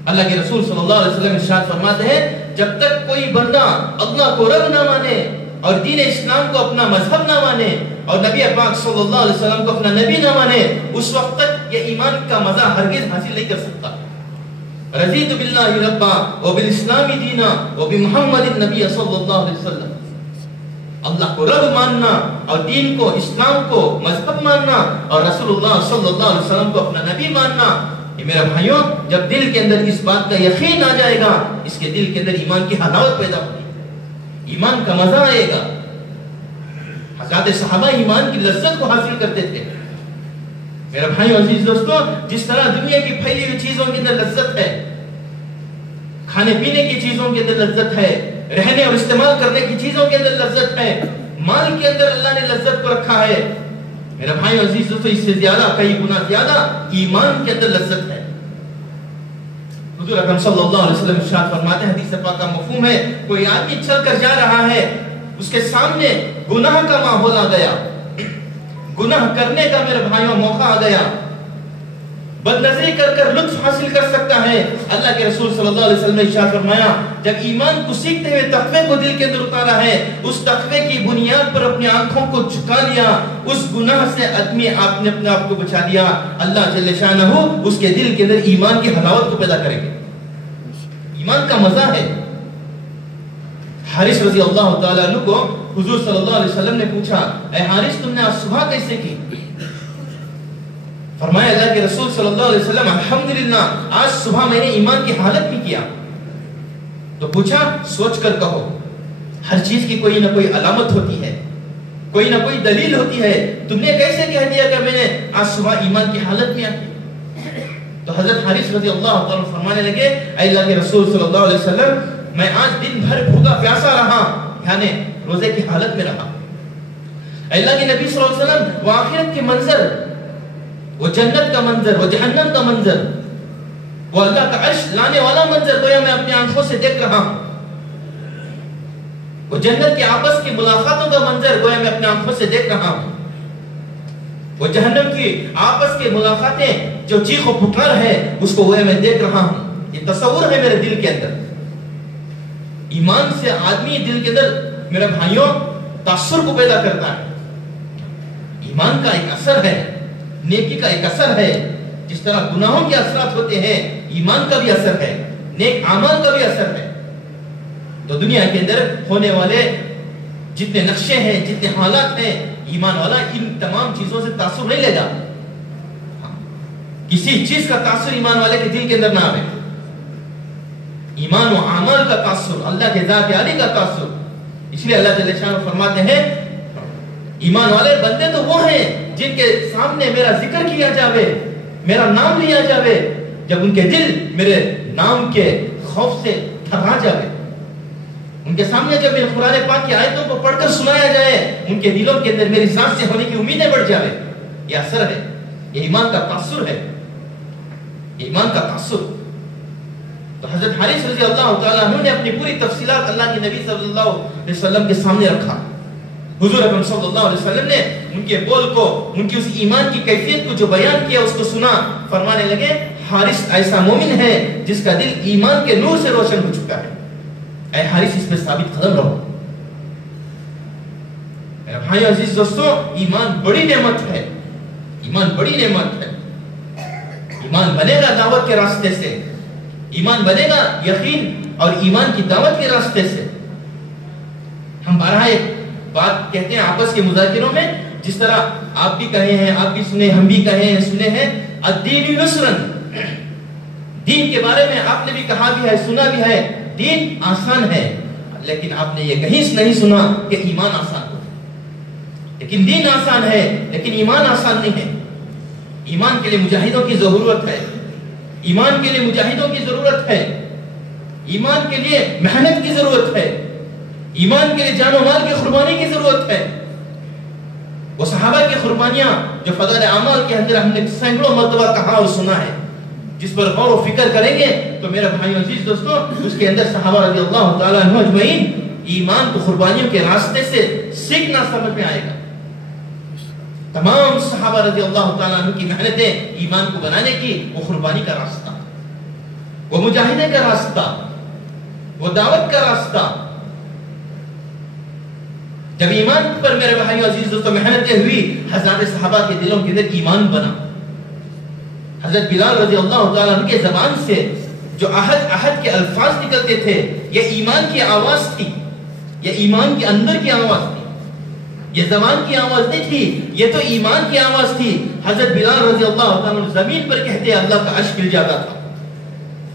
اللہ کے رسول صلی اللہ علیہ وسلم ارشاد فرماتے ہیں جب تک کوئی بندہ اللہ کو رب نہ مانے اور دین اسلام کو اپنا مذہب نہ مانے اور نبی پاک صلی اللہ علیہ وسلم کو اپنا نبی نہ مانے، اس وقت تک یہ ایمان کا مزہ ہرگز حاصل نہیں کر سکتا. رضیت باللہ ربا وبالاسلام دینا وبمحمد النبی صلی اللہ علیہ وسلم. اللہ کو رب ماننا اور دین کو، اسلام کو مذہب ماننا اور رسول اللہ صلی اللہ علیہ وسلم کو اپنا نبی ماننا. یہ میرے بھائیوں جب دل کے اندر اس بات کا یقین آ جائے گا، اس کے دل کے اندر ایمان کی حلاوت پیدا ہوگی، ایمان کا مزہ آئے گا. حضرات صحابہ ایمان کی لذت کو حاصل کرتے تھے. میرے بھائیو عزیز دوستو جس طرح دنیا کی پھیلی ہوئی چیزوں کے اندر لذت ہے، کھانے پینے کی چیزوں کے اندر لذت ہے، رہنے اور استعمال کرنے کی چیزوں کے اندر لذت ہے، مال کے اندر اللہ نے لذت کو رکھا ہے، میرے بھائیو عزیز دوستو اس سے زیادہ کئی گنا زیادہ ایمان کے اندر لذت ہے. حضور اکرم صلی اللہ علیہ وسلم ارشاد فرماتے ہیں، حدیث پاک کا مفہوم ہے کوئی آدمی چل کر جا رہا ہے، اس کے سامنے گناہ کا ماحول آ گیا، گناہ کرنے کا میرے بھائیوں موقع آ گیا، بد نظری کر کر لطف حاصل کر سکتا ہے. اللہ کے رسول صلی اللہ علیہ وسلم نے ارشاد فرمایا جب ایمان کو سیکھتے ہوئے تقوی کو دل کے اندر اتارا ہے، اس تقوی کی بنیاد پر اپنی آنکھوں کو جھکا لیا، اس گناہ سے آدمی آپ نے اپنے آپ کو بچا لیا، اللہ جل شانہ اس کے دل کے اندر ایمان کی حلاوت کو پیدا کرے گا، ایمان کا مزہ ہے. حارث رضی اللہ تعالیٰ عنہ کو حضور صلی اللہ علیہ وسلم نے پوچھا اے حارث تم نے آج صبح کیسے کی؟ فرمایا اللہ کے رسول صلی اللہ علیہ وسلم الحمدللہ آج صبح میں نے ایمان کی حالت میں کیا. تو پوچھا سوچ کر کہو، ہر چیز کی کوئی نہ کوئی علامت ہوتی ہے، کوئی نہ کوئی دلیل ہوتی ہے، تم نے کیسے کہہ دیا کہ میں نے آج صبح ایمان کی حالت میں کی؟ تو حضرت حارث رضی اللہ تعالیٰ فرمانے لگے اے اللہ کے رسول صلی اللہ علیہ وسلم میں آج دن بھر بھوکا پیاسا رہا، یعنی روزے کی حالت میں رہا. اے اللہ کے نبی صلی اللہ علیہ وسلم وہ آخرت کے منظر، وہ جنت کا منظر، وہ جہنم کا منظر، وہ اللہ کا عرش لانے والا منظر گویا میں اپنی آنکھوں سے دیکھ رہا ہوں، وہ جنت کے آپس کی ملاقاتوں کا منظر گویا میں اپنی آنکھوں سے دیکھ رہا ہوں، وہ جہنم کی آپس کی ملاقاتیں جو چیخ و پکار ہے اس کو گویا میں دیکھ رہا ہوں. یہ تصور ہے میرے دل کے اندر. ایمان سے آدمی دل کے اندر میرے بھائیوں تاثر کو پیدا کرتا ہے. ایمان کا ایک اثر ہے، نیکی کا ایک اثر ہے. جس طرح گناہوں کے اثرات ہوتے ہیں ایمان کا بھی اثر ہے، نیک اعمال کا بھی اثر ہے. تو دنیا کے اندر ہونے والے جتنے نقشے ہیں، جتنے حالات ہیں، ایمان والا ان تمام چیزوں سے تاثر نہیں لے گا. کسی چیز کا تاثر ایمان والے کے دل کے اندر نہ آئے. ایمان و عمل کا تاثر، اللہ کے ذات عالی کا تاثر. اس لیے اللہ جل شانہ فرماتے ہیں ایمان والے بندے تو وہ ہیں جن کے سامنے میرا ذکر کیا جاوے، میرا نام لیا جاوے، جب ان کے دل میرے نام کے خوف سے تھرا جاوے، ان کے سامنے جب میرے قرآن پاک کی آیتوں کو پڑھ کر سنایا جائے، ان کے دلوں کے اندر میری ذات سے ہونے کی امیدیں بڑھ جاوے. یہ اثر ہے، یہ ایمان کا تاثر ہے، یہ ایمان کا تاثر. تو حضرت حارث رضی اللہ تعالیٰ عنہ نے اپنی پوری تفصیلات اللہ کے نبی صلی اللہ علیہ وسلم کے سامنے رکھا. حضور اکرم صلی اللہ علیہ وسلم نے ان کے بول کو، ان کی اس ایمان کی کیفیت کو جو بیان کیا، اس کو سنا. فرمانے لگے حارث ایسا مومن ہے جس کا دل ایمان کے نور سے روشن ہو چکا ہے. اے حارث اس پہ ثابت قدم رہو. میرے بھائیو عزیز دوستو، ایمان بڑی نعمت ہے، ایمان بڑی نعمت ہے. ایمان بنے گا دعوت کے راستے سے، ایمان بنے گا یقین اور ایمان کی دعوت کے راستے سے. ہم بارہا ایک بات کہتے ہیں آپس کے مذاکروں میں، جس طرح آپ بھی کہے ہیں، آپ بھی سنے، ہم بھی کہے ہیں، سنے ہیں، الدین یسرن. دین کے بارے میں آپ نے بھی کہا بھی ہے، سنا بھی ہے، دین آسان ہے. لیکن آپ نے یہ کہیں نہیں سنا کہ ایمان آسان ہو. لیکن دین آسان ہے لیکن ایمان آسان نہیں ہے. ایمان کے لیے مجاہدوں کی ضرورت ہے، ایمان کے لیے مجاہدوں کی ضرورت ہے، ایمان کے لیے محنت کی ضرورت ہے، ایمان کے لیے جان و مال کی قربانی کی ضرورت ہے. وہ صحابہ کی قربانیاں جو فضائل اعمال کے اندر ہم نے سینکڑوں مرتبہ کہا اور سنا ہے، جس پر غور و فکر کریں گے تو میرے بھائیو عزیز دوستو، اس کے اندر صحابہ رضی اللہ تعالیٰ عنہ اجمعین ایمان کو قربانیوں کے راستے سے سیکھنا سمجھ میں آئے گا. تمام صحابہ رضی اللہ تعالیٰ عنہ کی محنتیں ایمان کو بنانے کی، وہ قربانی کا راستہ، وہ مجاہدے کا راستہ، وہ دعوت کا راستہ. جب ایمان پر میرے بھائیو عزیز دوستو محنتیں ہوئی، حضرات صحابہ کے دلوں کے اندر ایمان بنا. حضرت بلال رضی اللہ تعالیٰ عنہ کے زبان سے جو احد کے الفاظ نکلتے تھے، یہ ایمان کی آواز تھی، یہ ایمان کے اندر کی آواز تھی، یہ زبان کی آواز نہیں تھی، یہ تو ایمان کی آواز تھی. حضرت بلال رضی اللہ تعالیٰ عنہ زمین پر کہتے اللہ کا عرش ہل جاتا تھا.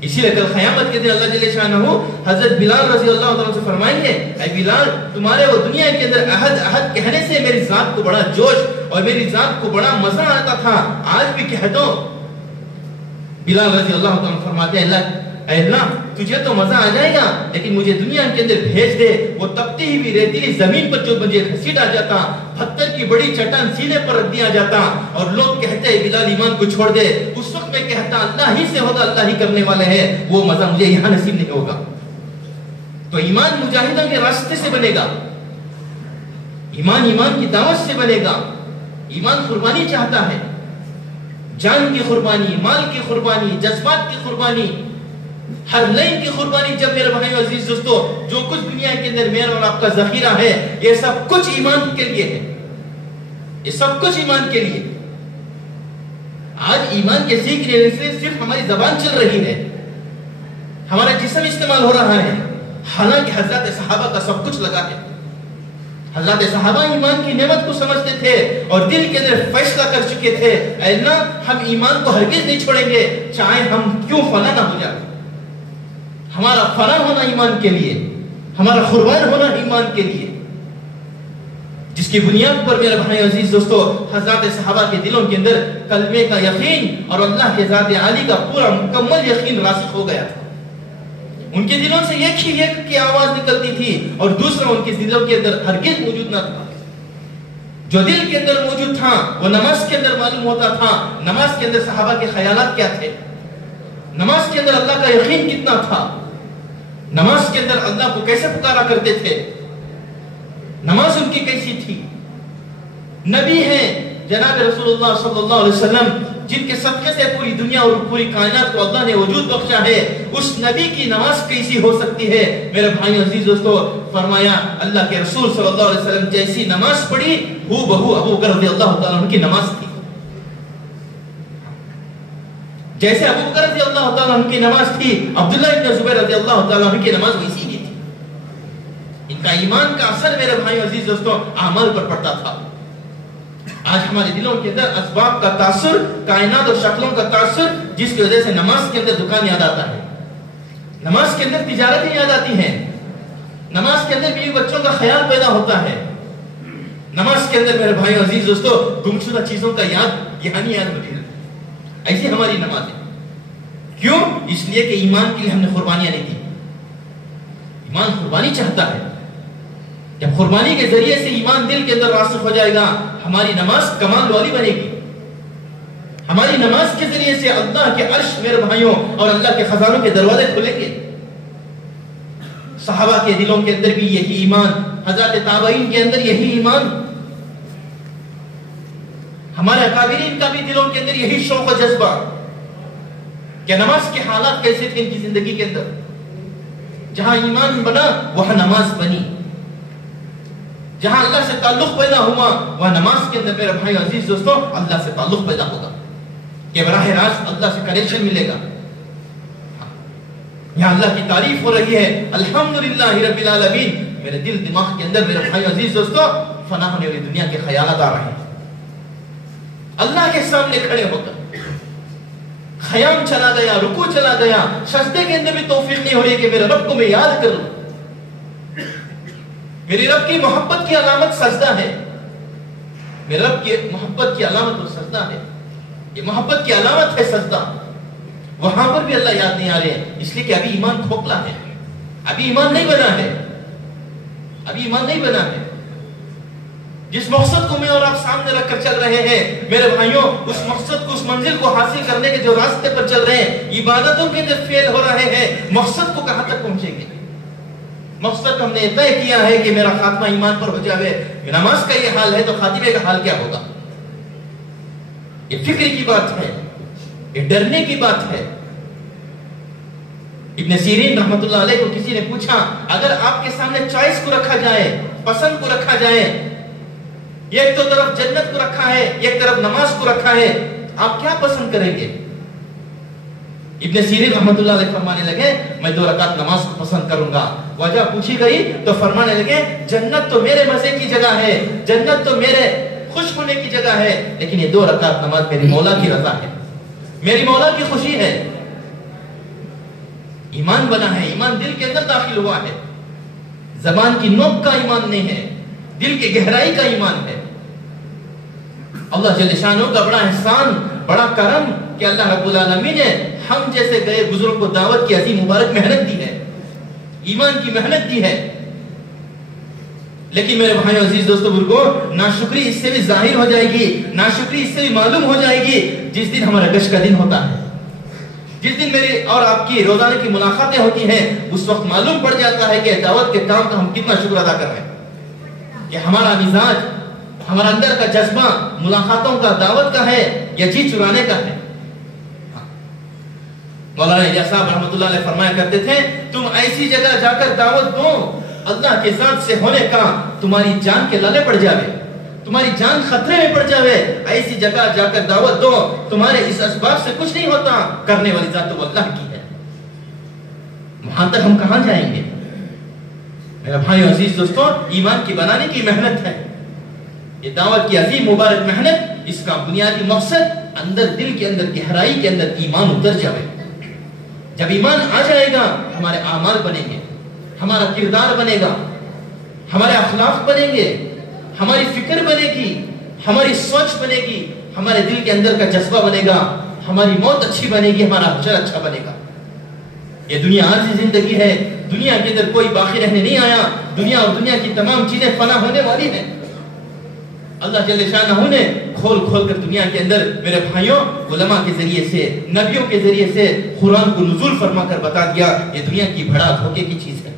اسی لیے کل قیامت کے دن اللہ جل شانہ حضرت بلال رضی اللہ تعالیٰ سے فرمائیں گے، اے بلال تمہارے وہ دنیا کے اندر احد کہنے سے میری ذات کو بڑا جوش اور میری ذات کو بڑا مزہ آتا تھا، آج بھی کہہ دو. بلال رضی اللہ تعالیٰ فرماتے ہیں اے اللہ تجھے تو مزہ آ جائے گا، لیکن مجھے دنیا کے اندر بھیج دے. وہ تپتی ہوئی ریتیلی زمین پر جو مجھے گھسیٹا جاتا، پتھر کی بڑی چٹان سینے پر رکھ دیا جاتا اور لوگ کہتے بلال ایمان کو چھوڑ دے. اس وقت میں کہتا اللہ ہی سے ہوگا، اللہ ہی کرنے والے ہیں، وہ مزہ مجھے یہاں نصیب نہیں ہوگا. تو ایمان مجاہدوں کے راستے سے بنے گا، ایمان کی دعوت سے بنے گا. ایمان قربانی چاہتا ہے، جان کی قربانی، مال کی قربانی، جذبات کی قربانی، ہر لائن کی قربانی. جب میرے بھائیو عزیز دوستو جو کچھ دنیا کے اندر میرا اور آپ کا ذخیرہ ہے، یہ سب کچھ ایمان کے لیے ہے، یہ سب کچھ ایمان کے لیے. آج ایمان کے سیکھنے سے صرف ہماری زبان چل رہی ہے، ہمارا جسم استعمال ہو رہا ہے، حالانکہ حضرات صحابہ کا سب کچھ لگا ہے. حضرات صحابہ ایمان کی نعمت کو سمجھتے تھے اور دل کے اندر فیصلہ کر چکے تھے، اے اللہ ہم ایمان کو ہرگز نہیں چھوڑیں گے، چاہے ہم کیوں فنا نہ ہو جائے. ہمارا فنا ہونا ایمان کے لیے، ہمارا قربان ہونا ایمان کے لیے، جس کی بنیاد پر میرے بھائی عزیز دوستو حضرات صحابہ کے دلوں کے اندر کلمے کا یقین اور اللہ کے ذات عالی کا پورا مکمل یقین راسخ ہو گیا تھا. ان کے دلوں سے ایک ہی ایک کی آواز نکلتی تھی اور دوسرا ان کے دلوں کے اندر ہرگز موجود نہ تھا. جو دل کے اندر موجود تھا وہ نماز کے اندر معلوم ہوتا تھا. نماز کے اندر صحابہ کے خیالات کیا تھے، نماز کے اندر اللہ کا یقین کتنا تھا، نماز کے اندر اللہ کو کیسے پکارا کرتے تھے، نماز ان کی کیسی تھی. نبی ہیں جناب رسول اللہ صلی اللہ علیہ وسلم، جن کے صدقے سے پوری دنیا اور پوری کائنات کو اللہ نے وجود بخشا ہے، اس نبی کی نماز کیسی ہو سکتی ہے. میرے بھائی عزیز دوستو فرمایا اللہ کے رسول صلی اللہ علیہ وسلم جیسی نماز پڑھی ہو بہو ابو بکر رضی اللہ تعالیٰ عنہ کی نماز تھی. جیسے ابو بکر رضی اللہ تعالیٰ عنہ کی نماز تھی، عبداللہ ابن زبیر رضی اللہ تعالیٰ عنہ کی نماز ویسی ہی تھی. ان کا ایمان کا اثر میرے بھائی عزیز دوستو اعمال پر پڑتا تھا. آج ہمارے دلوں کے اندر اسباب کا تاثر، کائنات اور شکلوں کا تاثر، جس کی وجہ سے نماز کے اندر دکان یاد آتا ہے، نماز کے اندر تجارتیں یاد آتی ہیں، نماز کے اندر بیوی بچوں کا خیال پیدا ہوتا ہے، نماز کے اندر میرے بھائی عزیز دوستو گمشدہ چیزوں کا یاد یہاں مجھے ایسی ہماری نماز ہے۔ کیوں؟ اس لیے کہ ایمان کے لیے ہم نے قربانیاں نہیں دی۔ ایمان قربانی چاہتا ہے، جب قربانی کے ذریعے سے ایمان دل کے اندر راسخ ہو جائے گا، ہماری نماز کمال والی بنے گی۔ ہماری نماز کے ذریعے سے اللہ کے عرش میرے بھائیوں اور اللہ کے خزانوں کے دروازے کھلیں گے۔ صحابہ کے دلوں کے اندر بھی یہی ایمان، حضرات تابعین کے اندر یہی ایمان، ہمارے اکابرین کا بھی دلوں کے اندر یہی شوق و جذبہ کہ نماز کے حالات کیسے تھے ان کی زندگی کے اندر۔ جہاں ایمان بنا وہاں نماز بنی، جہاں اللہ سے تعلق پیدا ہوا وہاں نماز کے اندر میرے بھائی عزیز دوستوں اللہ سے تعلق پیدا ہوگا کہ براہ راست اللہ سے کنیکشن ملے گا۔ یہاں اللہ کی تعریف ہو رہی ہے، الحمدللہ رب العالمین، میرے دل دماغ کے اندر میرے بھائی عزیز دوستوں فنا ہونے والی دنیا کے خیالات آ رہے ہیں۔ اللہ کے سامنے کھڑے ہو کر خیام چلا گیا، رکوع چلا گیا، سجدے کے اندر بھی توفیق نہیں ہو رہی کہ میرے رب کو میں یاد کر لوں۔ میری رب کی محبت کی علامت سجدہ ہے، میرے رب کی محبت کی علامت سجدہ ہے، یہ محبت کی علامت ہے سجدہ۔ وہاں پر بھی اللہ یاد نہیں آ رہے ہیں، اس لیے کہ ابھی ایمان کھوکھلا ہے، ابھی ایمان نہیں بنا ہے، ابھی ایمان نہیں بنا ہے۔ جس مقصد کو میں اور آپ سامنے رکھ کر چل رہے ہیں میرے بھائیوں، اس مقصد کو، اس منزل کو حاصل کرنے کے جو راستے پر چل رہے ہیں، عبادتوں کے اندر فیل ہو رہے ہیں، مقصد کو کہاں تک پہنچیں گے؟ مقصد ہم نے طے کیا ہے کہ میرا خاتمہ ایمان پر ہو جاوے، نماز کا یہ حال ہے تو خاتمے کا حال کیا ہوگا؟ یہ فکر کی بات ہے، یہ ڈرنے کی بات ہے۔ ابن سیرین رحمت اللہ علیہ کو کسی نے پوچھا، اگر آپ کے سامنے چوائس کو رکھا جائے، پسند کو رکھا جائے، ایک تو طرف جنت کو رکھا ہے، ایک طرف نماز کو رکھا ہے، آپ کیا پسند کریں گے؟ ابن سیرین رحمت اللہ علیہ فرمانے لگے میں 2 رکعت نماز کو پسند کروں گا۔ وجہ پوچھی گئی تو فرمانے لگے جنت تو میرے مزے کی جگہ ہے، جنت تو میرے خوش ہونے کی جگہ ہے، لیکن یہ 2 رکعت نماز میری مولا کی رضا ہے، میری مولا کی خوشی ہے۔ ایمان بنا ہے، ایمان دل کے اندر داخل ہوا ہے، زبان کی نوک کا ایمان نہیں ہے، دل کی گہرائی کا ایمان ہے۔ اللہ جل شانہ کا بڑا احسان، بڑا کرم کہ اللہ رب العالمین نے ہم جیسے گئے بزرگ کو دعوت کی عظیم مبارک محنت دی ہے، ایمان کی محنت دی ہے۔ لیکن میرے بھائیو عزیز دوستو بزرگوں، ناشکری اس سے بھی ظاہر ہو جائے گی، ناشکری اس سے بھی معلوم ہو جائے گی جس دن ہمارا گشت کا دن ہوتا ہے، جس دن میری اور آپ کی روزانہ کی ملاقاتیں ہوتی ہیں، اس وقت معلوم پڑ جاتا ہے کہ دعوت کے کام کا ہم کتنا شکر ادا کر رہے ہیں، کہ ہمارا مزاج، ہمارا اندر کا جذبہ ملاقاتوں کا، دعوت کا ہے یا جی چرانے کا ہے۔ مولانا الیاس صاحب رحمۃ اللہ علیہ فرمایا کرتے تھے، تم ایسی جگہ جا کر دعوت دو اللہ کے ذات سے ہونے کا تمہاری جان کے لالے پڑ جاوے، تمہاری جان خطرے میں پڑ جاوے، ایسی جگہ جا کر دعوت دو تمہارے اس اسباب سے کچھ نہیں ہوتا، کرنے والی ذات تو اللہ کی ہے۔ وہاں تک ہم کہاں جائیں گے؟ میرے بھائیو عزیز دوستو، ایمان کی بنانے کی محنت ہے یہ دعوت کی عظیم مبارک محنت، اس کا بنیادی مقصد اندر دل کے اندر گہرائی کے اندر ایمان اتر جائے۔ جب ایمان آ جائے گا ہمارے اعمال بنیں گے، ہمارا کردار بنے گا، ہمارے اخلاق بنیں گے، ہماری فکر بنے گی، ہماری سوچ بنے گی، ہمارے دل کے اندر کا جذبہ بنے گا، ہماری موت اچھی بنے گی، ہمارا حشر اچھا بنے گا۔ یہ دنیا عارضی زندگی ہے، دنیا کے اندر کوئی باقی رہنے نہیں آیا، دنیا اور دنیا کی تمام چیزیں فنا ہونے والی ہیں۔ اللہ جل شانہ نے کھول کھول کر دنیا کے اندر میرے بھائیوں علماء کے ذریعے سے، نبیوں کے ذریعے سے قرآن کو نزول فرما کر بتا دیا یہ دنیا کی بڑا دھوکے کی چیز ہے،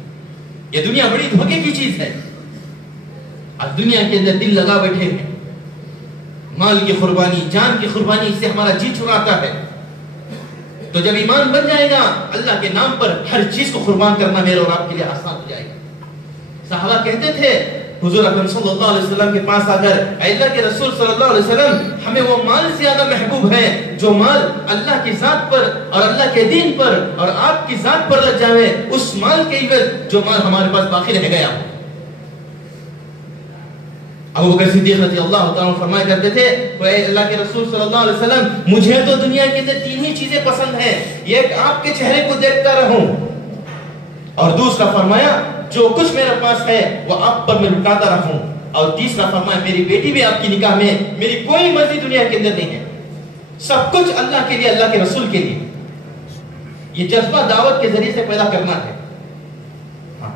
یہ دنیا بڑی دھوکے کی چیز ہے۔ اب دنیا کے اندر دل لگا بیٹھے ہیں، مال کی قربانی، جان کی قربانی، اس سے ہمارا جی چھڑاتا ہے۔ تو جب ایمان بن جائے گا اللہ کے نام پر ہر چیز کو قربان کرنا میرے اور آپ کے لیے آسان ہو جائے گا۔ صحابہ کہتے تھے حضور اکرم صلی اللہ علیہ وسلم کے پاس اگر اے اللہ کے رسول صلی اللہ علیہ وسلم ہمیں وہ مال زیادہ محبوب ہے جو مال اللہ کی ذات پر اور اللہ کے دین پر اور آپ کی ذات پر لگ جائے، اس مال کے عوض جو مال ہمارے پاس باقی رہ گیا۔ ابو بکر صدیق رضی اللہ تعالیٰ فرمایا کرتے تھے اے اللہ کے رسول صلی اللہ علیہ وسلم مجھے تو دنیا کے اندر 3 ہی چیزیں پسند ہیں، ایک آپ کے چہرے کو دیکھتا رہوں، اور دوسرا فرمایا جو کچھ میرے پاس ہے وہ آپ پر میں لٹاتا رہوں، اور تیسرا فرمایا میری بیٹی بھی آپ کی نکاح میں، میری کوئی مرضی دنیا کے اندر نہیں ہے، سب کچھ اللہ کے لیے، اللہ کے رسول کے لیے۔ یہ جذبہ دعوت کے ذریعے سے پیدا کرنا ہے۔ ہاں،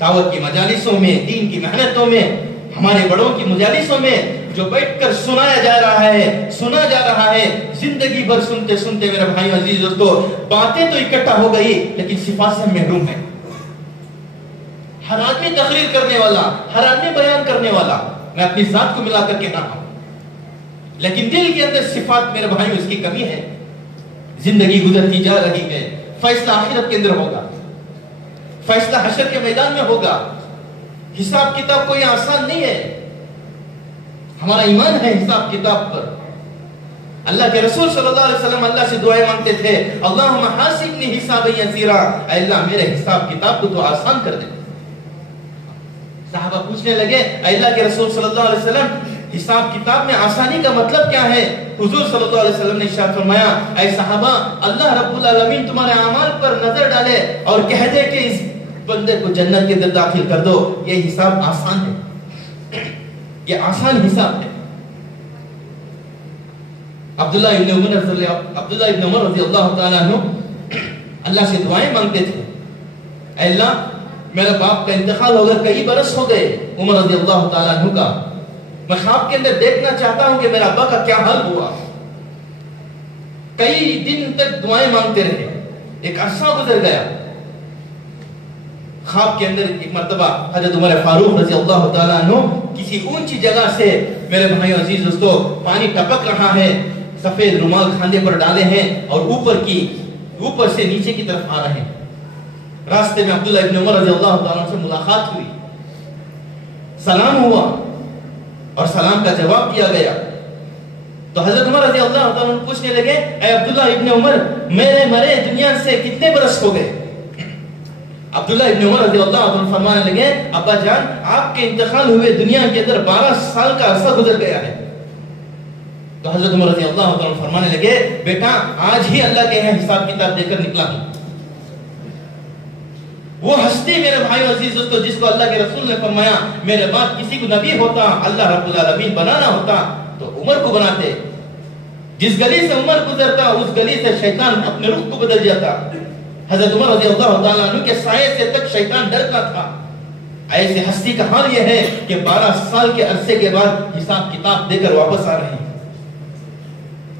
دعوت کی مجالسوں میں، دین کی محنتوں میں، ہمارے بڑوں کی مجالسوں میں جو بیٹھ کر سنایا جا رہا ہے، سنا جا رہا ہے، زندگی بھر سنتے سنتے میرے بھائیو عزیز دوستو، باتیں تو اکٹھا ہو گئی لیکن صفات سے محروم ہے۔ ہر آدمی تقریر کرنے والا، ہر آدمی بیان کرنے والا، میں اپنی ذات کو ملا کر کے رہا ہوں، لیکن دل کے اندر صفات میرے بھائیو اس کی کمی ہے۔ زندگی گزرتی جا رہی ہے، فیصلہ آخرت کے اندر ہوگا، فیصلہ حشر کے میدان میں ہوگا۔ حساب کتاب کوئی آسان نہیں ہے، ہمارا ایمان ہے حساب کتاب پر۔ اللہ کے رسول صلی اللہ علیہ وسلم اللہ سے دعائیں مانگتے تھے، اللہم حاسبنی حسابا یسیرا، اے اللہ میرے حساب کتاب کو تو آسان کر دے۔ صحابہ پوچھنے لگے، اے اللہ کے رسول صلی اللہ علیہ وسلم حساب کتاب میں آسانی کا مطلب کیا ہے؟ حضور صلی اللہ علیہ وسلم نے ارشاد فرمایا، اے صحابہ اللہ رب العالمین تمہارے اعمال پر نظر ڈالے اور کہہ دے کہ اس بندے کو جنت کے اندر داخل کر دو، یہ حساب آسان ہے، یہ آسان حساب ہے۔ عبداللہ ابن عمر رضی اللہ تعالیٰ عنہ اللہ سے دعائیں مانگتے تھے، اے اللہ میرے باپ کا انتقال ہو گیا، کئی برس ہو گئے عمر رضی اللہ تعالیٰ عنہ کا، میں خواب کے اندر دیکھنا چاہتا ہوں کہ میرا ابا کا کیا حال ہوا۔ کئی دن تک دعائیں مانگتے رہے، ایک عرصہ گزر گیا۔ خواب کے اندر ایک مرتبہ حضرت عمر فاروق رضی اللہ تعالیٰ عنہ کسی اونچی جگہ سے میرے بھائیو عزیز دوستو پانی ٹپک رہا ہے، سفید رومال کھاندے پر ڈالے ہیں اور اوپر سے نیچے کی طرف آ رہے ہیں۔ راستے میں عبداللہ ابن عمر رضی اللہ تعالیٰ عنہ سے ملاقات ہوئی، سلام ہوا اور سلام کا جواب دیا گیا۔ تو حضرت عمر رضی اللہ تعالیٰ عنہ پوچھنے لگے، اے عبداللہ ابن عمر میرے مرے دنیا سے کتنے برس ہو گئے؟ عبداللہ ابن عمر رضی اللہ عنہ فرمانے لگے، ابا جان آپ کے انتقال ہوئے دنیا کے اندر 12 سال کا عرصہ گزر گیا ہے۔ تو حضرت عمر رضی اللہ عنہ فرمانے لگے، بیٹا آج ہی اللہ کے یہاں حساب کتاب دے کر نکلا ہوں۔ وہ ہستی میرے بھائی عزیز دوستو جس کو اللہ کے رسول نے فرمایا میرے بعد کسی کو نبی ہوتا، اللہ رب العالمین بنانا ہوتا تو عمر کو بناتے۔ جس گلی سے عمر گزرتا اس گلی سے شیطان اپنے رخ کو بدل جاتا۔ حضرت عمر رضی اللہ تعالیٰ عنہ کے سائے سے تک شیطان ڈرتا تھا۔ ایسے ہستی کا حال یہ ہے کہ 12 سال کے عرصے کے بعد حساب کتاب دے کر واپس آ رہے ہیں،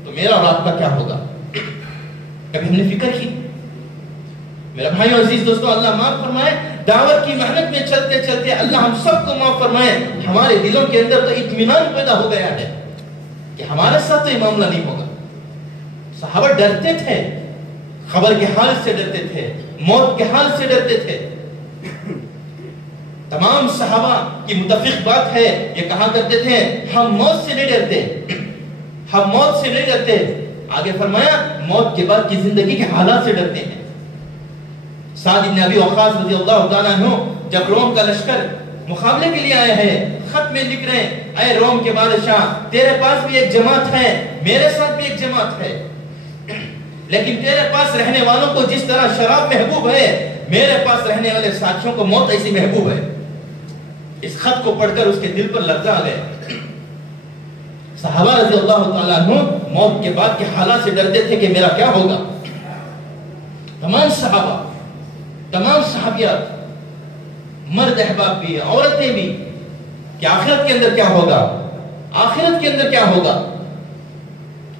تو میرا اور آپ کا کیا ہوگا؟ کبھی ہم نے فکر کی؟ میرے بھائیو عزیز دوستو اللہ معاف فرمائے، دعوت کی محنت میں چلتے چلتے اللہ ہم سب کو معاف فرمائے، ہمارے دلوں کے اندر تو اطمینان پیدا ہو گیا ہے کہ ہمارے ساتھ تو یہ معاملہ نہیں ہوگا۔ صحابہ ڈرتے تھے، خبر کے حال سے ڈرتے تھے، موت کے حال سے ڈرتے تھے۔ تمام صحابہ کی متفق بات ہے، یہ کہا کرتے تھے ہم موت سے نہیں ڈرتے، ہم موت سے نہیں ڈرتے۔ آگے فرمایا موت کے بعد کی زندگی کے حالات سے ڈرتے ہیں۔ سعد بن ابی وقاص رضی اللہ تعالیٰ عنہ جب روم کا لشکر مقابلے کے لیے آئے ہیں، خط میں لکھ رہے ہیں، اے روم کے بادشاہ تیرے پاس بھی ایک جماعت ہے، میرے ساتھ بھی ایک جماعت ہے، لیکن تیرے پاس رہنے والوں کو جس طرح شراب محبوب ہے میرے پاس رہنے والے ساتھیوں کو موت ایسی محبوب ہے۔ اس خط کو پڑھ کر اس کے دل پر لرزہ آ گیا۔ صحابہ رضی اللہ تعالیٰ عنہ موت کے بعد کے حالات سے ڈرتے تھے کہ میرا کیا ہوگا۔ تمام صحابہ، تمام صحابیات، مرد احباب بھی عورتیں بھی، کہ آخرت کے اندر کیا ہوگا، آخرت کے اندر کیا ہوگا۔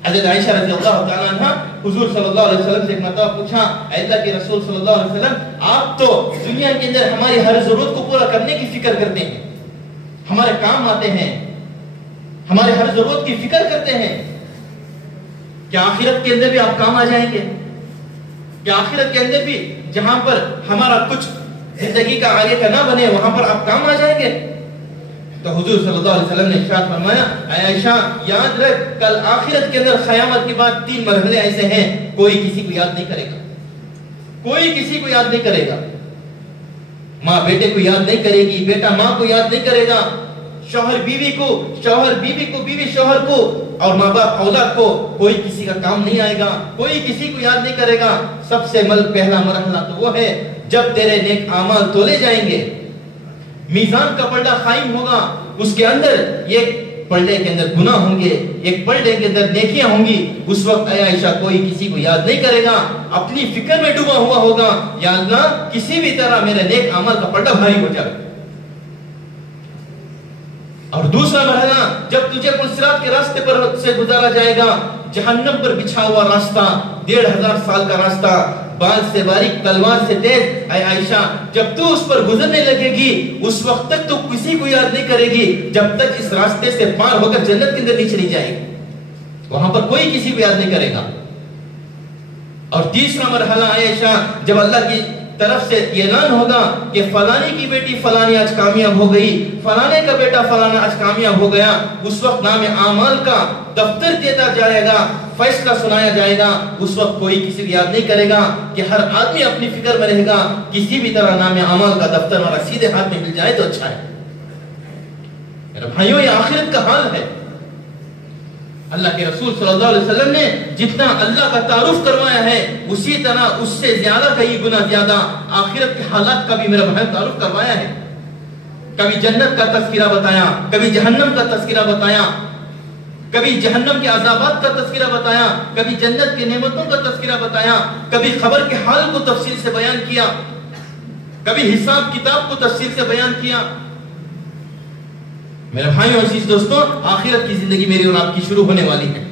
حضرت عائشہ رضی اللہ تعالیٰ عنہ حضور صلی اللہ علیہ وسلم سے ایک مرتبہ پوچھا، اے اللہ کے رسول صلی اللہ علیہ وسلم آپ تو دنیا کے اندر ہماری ہر ضرورت کو پورا کرنے کی فکر کرتے ہیں، ہمارے کام آتے ہیں، ہمارے ہر ضرورت کی فکر کرتے ہیں، کیا آخرت کے اندر بھی آپ کام آ جائیں گے؟ کیا آخرت کے اندر بھی جہاں پر ہمارا کچھ زندگی کا آگے کا نہ بنے وہاں پر آپ کام آ جائیں گے؟ تو حضور صلی اللہ علیہ وسلم نے ارشاد فرمایا، اے عائشہ یاد رکھ کل آخرت کے اندر قیامت کے بعد 3 مرحلے ایسے ہیں کوئی کسی کو یاد نہیں کرے گا، کوئی کسی کو یاد نہیں کرے گا۔ ماں بیٹے کو یاد نہیں کرے گی، بیٹا ماں کو یاد نہیں کرے گا، شوہر بیوی کو، شوہر بیوی کو، بیوی شوہر کو، اور ماں باپ اولاد کو، کوئی کسی کا کام نہیں آئے گا، کوئی کسی کو یاد نہیں کرے گا۔ سب سے پہلا مرحلہ تو وہ ہے جب تیرے نیک اعمال تولے جائیں گے، میزان کا پلڑا قائم ہوگا، اس کے اندر ایک پلڑے کے اندر گناہ ہوں گے، ایک پلڑے کے اندر نیکیاں ہوں گی، اس وقت اے عائشہ کوئی کسی کو یاد نہیں کرے گا، اپنی فکر میں ڈوبا ہوا ہوگا، یا اللہ کسی بھی طرح میرے نیک اعمال کا پلڑا بھاری ہو جائے۔ اور دوسرا مرحلہ، جب تجھے صراط کے راستے پر سے گزارا جائے گا، جہنم پر بچھا ہوا راستہ، 1500 سال کا راستہ، بال سے باریک تلوار سے تیز، اے عائشہ جب تو اس پر گزرنے لگے گی، اس وقت تک تو کسی کو یاد نہیں کرے گی جب تک اس راستے سے پار ہو کر جنت کے اندر نہیں چلی جائے گی، وہاں پر کوئی کسی کو یاد نہیں کرے گا۔ اور تیسرا مرحلہ عائشہ، جب اللہ کی طرف سے یہ اعلان ہوگا کہ فلانے کی بیٹی فلانی آج کامیاب ہو گئی، فلانے کا بیٹا فلانا آج کامیاب ہو گیا، اس وقت نام اعمال کا دفتر دیتا جائے گا، فیصلہ سنایا جائے گا، اس وقت کوئی کسی کو یاد نہیں کرے گا کہ ہر آدمی اپنی فکر میں رہے گا، کسی بھی طرح نام اعمال کا دفتر ہمارا سیدھے ہاتھ میں مل جائے تو اچھا ہے۔ میرے بھائیوں، یہ آخرت کا حال ہے۔ اللہ کے رسول صلی اللہ علیہ وسلم نے جتنا اللہ کا تعارف کروایا ہے، اسی طرح اس سے زیادہ کئی گنا زیادہ آخرت کے حالات کا بھی میرا بھائی تعارف کروایا ہے۔ کبھی جنت کا تذکرہ بتایا، کبھی جہنم کا تذکرہ بتایا، کبھی جہنم کے عذابات کا تذکرہ بتایا، کبھی جنت کی نعمتوں کا تذکرہ بتایا، کبھی خبر کے حال کو تفصیل سے بیان کیا، کبھی حساب کتاب کو تفصیل سے بیان کیا۔ میرے بھائیوں عزیز دوستوں، آخرت کی زندگی میری اور آپ کی شروع ہونے والی ہے۔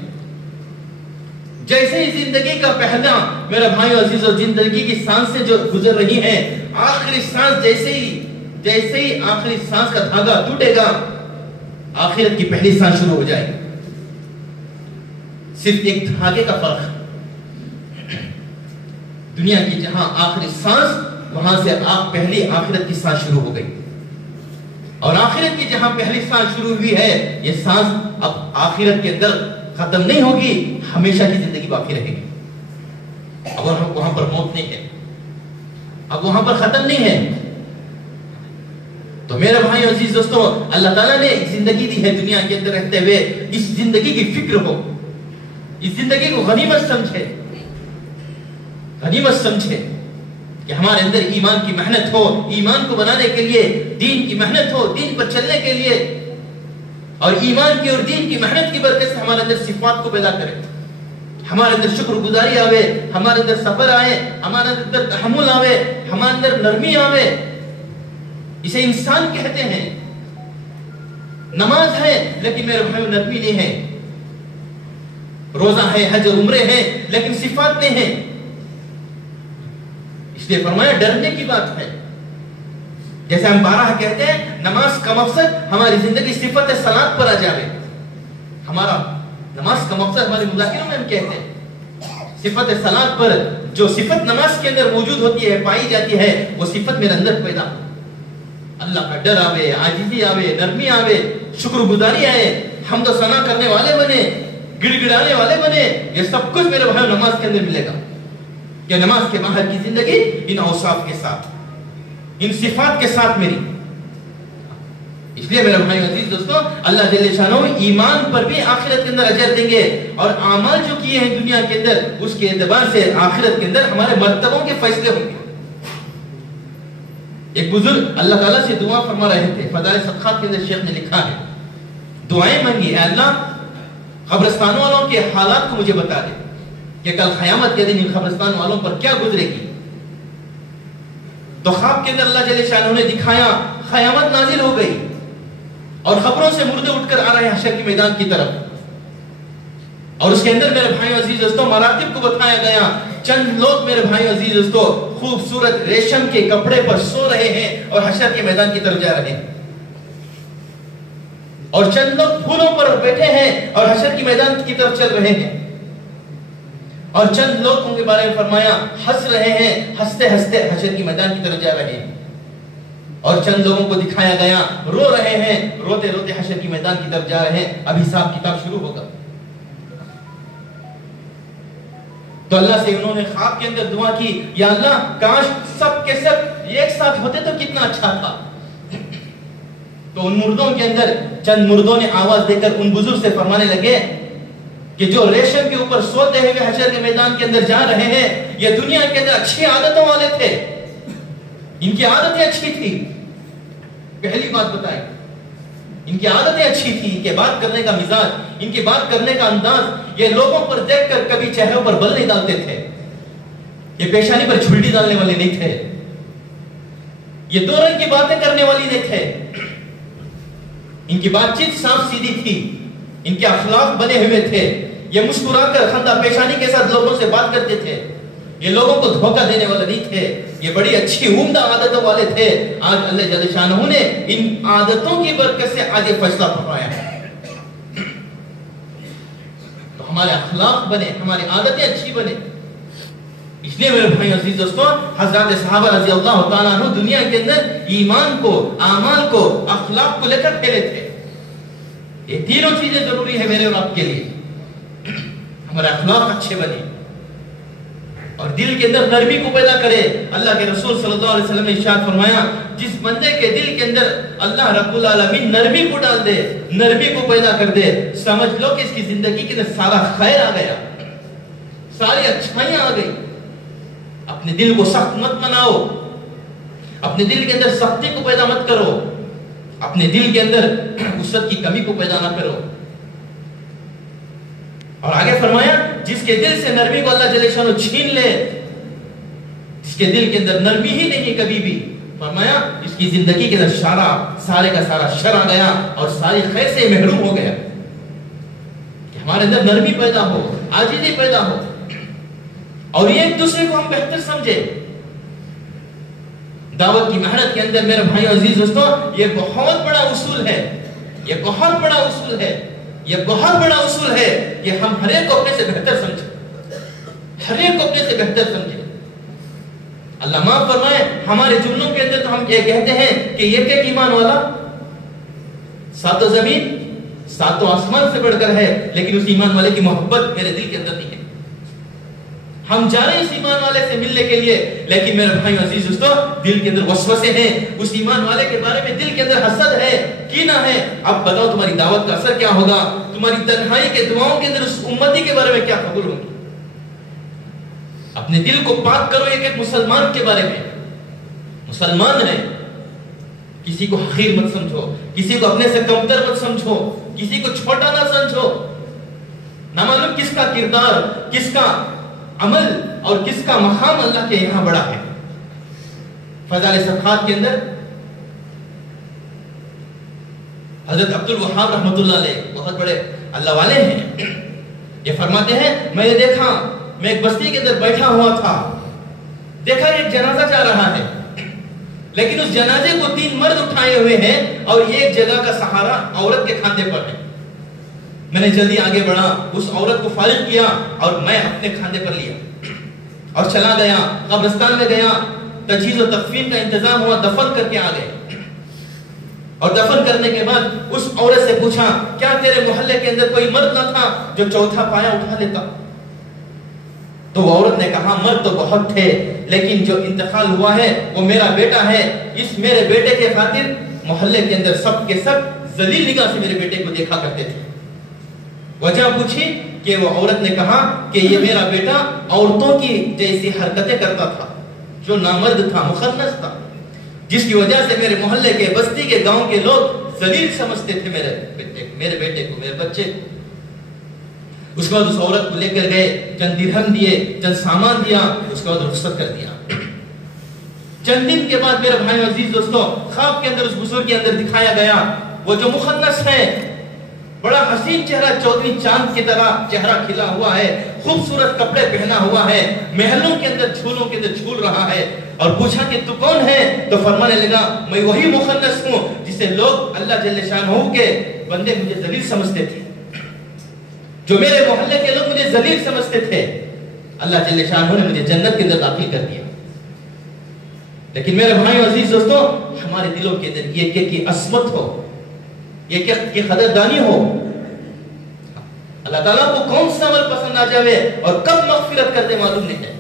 جیسے ہی زندگی کا پہلا، میرے بھائیوں عزیزوں، زندگی کی سانسیں جو گزر رہی ہیں، آخری سانس جیسے ہی آخری سانس کا دھاگا ٹوٹے گا، آخرت کی پہلی سانس شروع ہو جائے گی۔ صرف ایک دھاگے کا فرق ہے، دنیا کی جہاں آخری سانس، وہاں سے پہلی آخرت کی سانس شروع ہو گئی، اور آخرت کی جہاں پہلی سانس شروع ہوئی ہے، یہ سانس اب آخرت کے اندر ختم نہیں ہوگی، ہمیشہ کی زندگی باقی رہے گی۔ اب وہاں پر موت نہیں ہے، اب وہاں پر ختم نہیں ہے۔ تو میرے بھائی عزیز دوستو، اللہ تعالیٰ نے ایک زندگی دی ہے دنیا کے اندر رہتے ہوئے، اس زندگی کی فکر ہو، اس زندگی کو غنیمت سمجھے، غنیمت سمجھے کہ ہمارے اندر ایمان کی محنت ہو، ایمان کو بنانے کے لیے دین کی محنت ہو، دین پر چلنے کے لیے، اور ایمان کی اور دین کی محنت کی برکت سے ہمارے اندر صفات کو پیدا کرے، ہمارے اندر شکر گزاری آوے، ہمارے اندر صبر آئے، ہمارے اندر تحمل آوے، ہمارے اندر نرمی آوے۔ اسے انسان کہتے ہیں، نماز ہے لیکن میرے بھائی نرمی نہیں ہے، روزہ ہے، حج اور عمرے ہیں لیکن صفات نہیں ہے۔ اس لیے فرمایا ڈرنے کی بات ہے۔ جیسے ہم بارہ کہتے ہیں، نماز کا مقصد ہماری زندگی صفت صلاۃ پر آ جائے، ہمارا نماز کا مقصد ہمارے مذاکروں میں ہم کہتے ہیں صفت صلاۃ پر، جو صفت نماز کے اندر موجود ہوتی ہے، پائی جاتی ہے، وہ صفت میرے اندر پیدا ہو، اللہ کا ڈر آوے، عاجزی آوے، نرمی آوے، شکر گزاری آئے، حمد و ثنا کرنے والے بنے، گڑ گڑانے والے بنے۔ یہ سب کچھ میرے بھائی نماز کے اندر ملے گا، کہ نماز کے باہر کی زندگی ان اوصاف کے ساتھ، ان صفات کے ساتھ میری۔ اس لیے میرے بھائی عزیز دوستوں، اللہ جل شانہ ایمان پر بھی آخرت کے اندر اجر دیں گے، اور اعمال جو کیے ہیں دنیا کے اندر، اس کے اعتبار سے آخرت کے اندر ہمارے مرتبوں کے فیصلے ہوں گے۔ ایک بزرگ اللہ تعالیٰ سے دعا فرما رہے تھے، فضائل صدقات کے اندر شیخ نے لکھا ہے، دعائیں مانگی، اے اللہ قبرستان والوں کے حالات کو مجھے بتا دے کہ کل قیامت کے دن ان قبرستان والوں پر کیا گزرے گی۔ تو خواب کے اندر اللہ جل شانہ نے دکھایا، قیامت نازل ہو گئی اور خبروں سے مردے اٹھ کر آ رہے ہیں حشر کے میدان کی طرف، اور اس کے اندر میرے بھائی عزیز دوستوں مراتب کو بتایا گیا۔ چند لوگ میرے بھائی عزیز دوستوں خوبصورت ریشم کے کپڑے پر سو رہے ہیں اور حشر کے میدان کی طرف جا رہے ہیں، اور چند لوگ پھولوں پر بیٹھے ہیں اور حشر کی میدان کی طرف چل رہے ہیں، اور چند لوگوں کے بارے میں فرمایا ہنس رہے ہیں، ہنستے ہنستے حشر کی میدان کی طرف جا رہے ہیں، اور چند لوگوں کو دکھایا گیا رو رہے ہیں، روتے روتے حشر کی میدان کی طرف جا رہے ہیں، اب حساب کتاب شروع ہوگا۔ تو اللہ سے انہوں نے خواب کے اندر دعا کی، یا اللہ کاش سب کے سب ایک ساتھ ہوتے تو کتنا اچھا تھا۔ تو ان مردوں کے اندر چند مردوں نے آواز دے کر ان بزرگ سے فرمانے لگے کہ جو ریشم کے اوپر سوتے ہوئے حشر کے میدان کے اندر جا رہے ہیں، یہ دنیا کے اندر اچھی عادتوں والے تھے، ان کی عادتیں اچھی تھی. پہلی بات بتائی, ان کی عادتیں اچھی تھی, ان کے بات کرنے کا مزاج, ان کی بات کرنے کا انداز, یہ لوگوں پر دیکھ کر کبھی چہروں پر بل نہیں ڈالتے تھے, یہ پیشانی پر جھلٹی ڈالنے والے نہیں تھے, یہ دو رنگ کی باتیں کرنے والی نہیں تھے. ان کی بات چیت صاف سیدھی تھی, ان کے اخلاق بنے ہوئے تھے, یہ مسکرا کر خندہ پیشانی کے ساتھ لوگوں سے بات کرتے تھے, یہ لوگوں کو دھوکہ دینے والے نہیں تھے, یہ بڑی اچھی عمدہ عادتوں والے تھے. آج اللہ جل شانہ نے ان عادتوں کی برکت سے آج یہ فیصلہ فرمایا ہے. تو ہمارے اخلاق بنے, ہماری عادتیں اچھی بنے. اس لیے میرے بھائی عزیز دوستوں, حضرات صحابہ رضی اللہ تعالیٰ عنہ دنیا کے اندر ایمان کو, اعمال کو, اخلاق کو لے کر پھیلے تھے. یہ تینوں چیزیں ضروری ہے میرے اور آپ کے لیے. ہمارے اخلاق اچھے بنے اور دل کے اندر نرمی کو پیدا کرے. اللہ کے رسول صلی اللہ علیہ وسلم نے ارشاد فرمایا, جس بندے کے دل کے اندر اللہ رب العالمین نرمی کو ڈال دے, نرمی کو پیدا کر دے, سمجھ لو کہ اس کی زندگی کے اندر سارا خیر آ گیا, ساری اچھائیاں آ گئی. اپنے دل کو سخت مت بناؤ, اپنے دل کے اندر سختی کو پیدا مت کرو, اپنے دل کے اندر وسعت کی کمی کو پیدا نہ کرو. اور آگے فرمایا, جس کے دل سے نرمی کو اللہ جل شانہ چھین لے, جس کے دل کے اندر نرمی ہی نہیں کبھی بھی, فرمایا اس کی زندگی کے اندر سارے کا سارا شر آ گیا اور ساری خیر سے محروم ہو گیا. کہ ہمارے اندر نرمی پیدا ہو, عاجزی پیدا ہو, اور یہ ایک دوسرے کو ہم بہتر سمجھے. دعوت کی محنت کے اندر میرے بھائیو عزیز دوستوں, یہ بہت بڑا اصول ہے, یہ بہت بڑا اصول ہے, یہ بہت بڑا اصول ہے کہ ہم ہر ایک کو اپنے سے بہتر سمجھیں, ہر ایک کو اپنے سے بہتر سمجھیں. اللہ معاف فرمائے, ہمارے جملوں کے اندر تو ہم یہ کہتے ہیں کہ یہ ایک ایمان والا, ساتوں زمین ساتوں آسمان سے بڑھ کر ہے, لیکن اس ایمان والے کی محبت میرے دل کے اندر نہیں ہے. ہم جا رہے ہیں اس ایمان والے سے ملنے کے لیے, لیکن میرے بھائی عزیز دوستو, دل کے اندر وسوسے ہیں, اس ایمان والے کے بارے میں دل کے اندر حسد ہے, کینہ ہے. اب بتاؤ تمہاری دعوت کا اثر کیا ہوگا, تمہاری تنہائی کے دعاؤں کے اندر اس امتی کے بارے میں کیا قبول ہوگی. اپنے دل کو پاک کرو ایک ایک مسلمان کے بارے میں. مسلمان ہے, کسی کو حقیر مت سمجھو, کسی کو اپنے سے کمتر مت سمجھو, کسی کو چھوٹا نہ سمجھو. نہ معلوم کس کا کردار, کس کا عمل اور کس کا مقام اللہ کے یہاں بڑا ہے. فضائل صدقات کے اندر حضرت عبد الوہاب رحمۃ اللہ علیہ بہت بڑے اللہ والے ہیں, یہ فرماتے ہیں, میں نے دیکھا, میں ایک بستی کے اندر بیٹھا ہوا تھا, دیکھا ایک جنازہ جا رہا ہے, لیکن اس جنازے کو 3 مرد اٹھائے ہوئے ہیں اور یہ ایک جگہ کا سہارا عورت کے کھاندے پر ہے. میں نے جلدی آگے بڑھا, اس عورت کو فارغ کیا اور میں اپنے کھاندے پر لیا اور چلا گیا. قبرستان میں گیا, تجہیز و تکفین کا انتظام ہوا, دفن کر کے آ گئے. اور دفن کرنے کے بعد اس عورت سے پوچھا, کیا تیرے محلے کے اندر کوئی مرد نہ تھا جو چوتھا پایا اٹھا لیتا؟ تو وہ عورت نے کہا, مرد تو بہت تھے, لیکن جو انتقال ہوا ہے وہ میرا بیٹا ہے. اس میرے بیٹے کے خاطر محلے کے اندر سب کے سب ذلیل نگاہ سے میرے بیٹے کو دیکھا کرتے تھے. وجہ پوچھی کہ وہ عورت نے کہا کہ یہ میرا بیٹا عورتوں کی جیسی حرکتیں کرتا تھا, جو نامرد تھا, مخنث تھا, جس کی وجہ سے میرے محلے کے, بستی کے, گاؤں کے لوگ ذلیل سمجھتے تھے میرے بیٹے کو, میرے بچے کو. اس کے بعد اس عورت کو لے کر گئے, چند درہم دیے, چند سامان دیا, اس کے بعد رخصت کر دیا. چند دن کے بعد میرے بھائی عزیز دوستو, خواب کے اندر اس بزرگ کے اندر دکھایا گیا, وہ جو مخنث ہے, بڑا حسین چہرہ, چودھویں چاند کی طرح چہرہ کھلا ہوا ہے, خوبصورت کپڑے پہنا ہوا ہے, محلوں کے اندر, جھولوں کے اندر جھول رہا ہے. اور پوچھا کہ تو کون ہے؟ تو فرمانے لگا, میں وہی مخنث ہوں جسے لوگ اللہ جل شانہ کے بندے مجھے ذلیل سمجھتے تھے, جو میرے محلے کے لوگ مجھے ذلیل سمجھتے تھے. اللہ جل شانہ نے مجھے جنت کے اندر داخل کر دیا. لیکن میرے بھائیو عزیز دوستو, ہمارے دلوں کے اندر یہ کہ عصمت ہو, یہ کہ قدردانی ہو. اللہ تعالیٰ کو کون سا عمل پسند آ جاوے اور کب مغفرت کر دے معلوم نہیں ہے.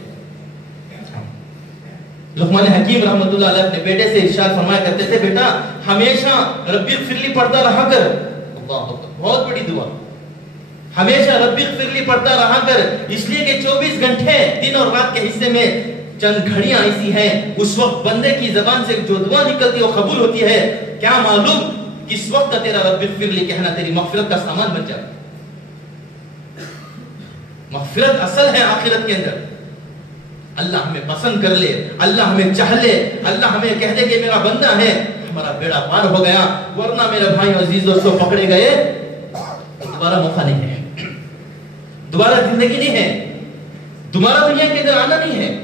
لقمان حکیم رحمت اللہ علیہ اپنے بیٹے سے ارشاد فرمایا کرتے تھے, بیٹا ہمیشہ ربی اغفر لی پڑھتا رہا کر. اللہ اکبر, بہت بڑی دعا. ہمیشہ ربی اغفر لی پڑھتا رہا کر, اس لیے کہ 24 گھنٹے دن اور رات کے حصے میں چند گھڑیاں ایسی ہیں اس وقت بندے کی زبان سے جو دعا نکلتی ہے وہ قبول ہوتی ہے. کیا معلوم کس وقت تیرا رب اغفر لی کہنا تیری مغفرت کا سامان بن جائے. مغفرت اصل ہے آخرت کے اندر. اللہ ہمیں پسند کر لے, اللہ ہمیں چاہ لے, اللہ ہمیں کہہ دے کہ میرا بندہ ہے, ہمارا بیڑا پار ہو گیا. ورنہ میرے بھائی عزیز دوستوں پکڑے گئے دوبارہ موقع نہیں ہے, دوبارہ زندگی نہیں ہے, دوبارہ دنیا کے اندر آنا نہیں ہے.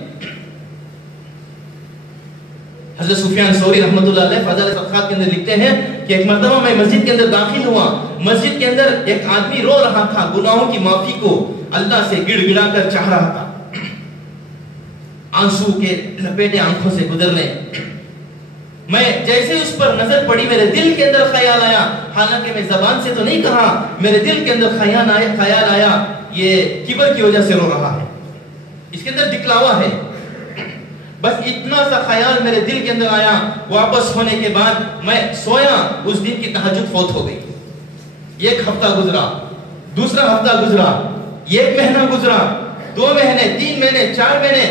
حضرت سفیان ثوری رحمۃ اللہ علیہ فضائل صدقات کے اندر لکھتے ہیں کہ ایک مرتبہ میں مسجد کے اندر داخل ہوا. مسجد کے اندر ایک آدمی رو رہا تھا, گناہوں کی معافی کو اللہ سے گڑ گڑا کر چاہ رہا تھا, آنسو کے لپیٹے آنکھوں سے گزرنے. میں جیسے اس پر نظر پڑی میرے دل کے اندر خیال آیا, حالانکہ میں زبان سے تو نہیں کہا, میرے دل کے اندر خیال آیا یہ کبر کی وجہ سے رو رہا ہے, اس کے اندر دکھلاوا ہے. بس اتنا سا خیال میرے دل کے اندر آیا. واپس ہونے کے بعد میں سویا, اس دن کی تہجد فوت ہو گئی. ایک ہفتہ گزرا, دوسرا ہفتہ گزرا, ایک مہینہ گزرا, 2 مہینے, 3 مہینے, 4 مہینے.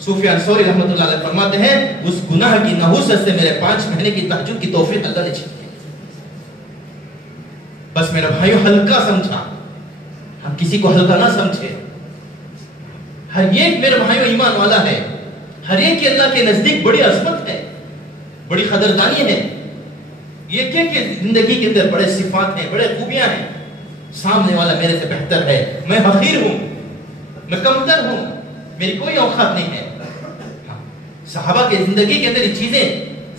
سفیان ثوری رحمۃ اللہ علیہ فرماتے ہیں اس گناہ کی نحوست سے میرے 5 مہینے کی تہجد کی توفیق اللہ نے چھین لی. بس میرے بھائیو ہلکا سمجھا, ہم کسی کو ہلکا نہ سمجھے. ہر ایک میرے بھائیو ایمان والا ہے, ہر ایک کی اللہ کے نزدیک بڑی عظمت ہے, بڑی قدردانی ہے. یہ کہ زندگی کے اندر بڑے صفات ہیں, بڑے خوبیاں ہیں. سامنے والا میرے سے بہتر ہے, میں حقیر ہوں, میں کمتر ہوں, میری کوئی اوقات نہیں ہے. صحابہ کے زندگی کے اندر یہ چیزیں,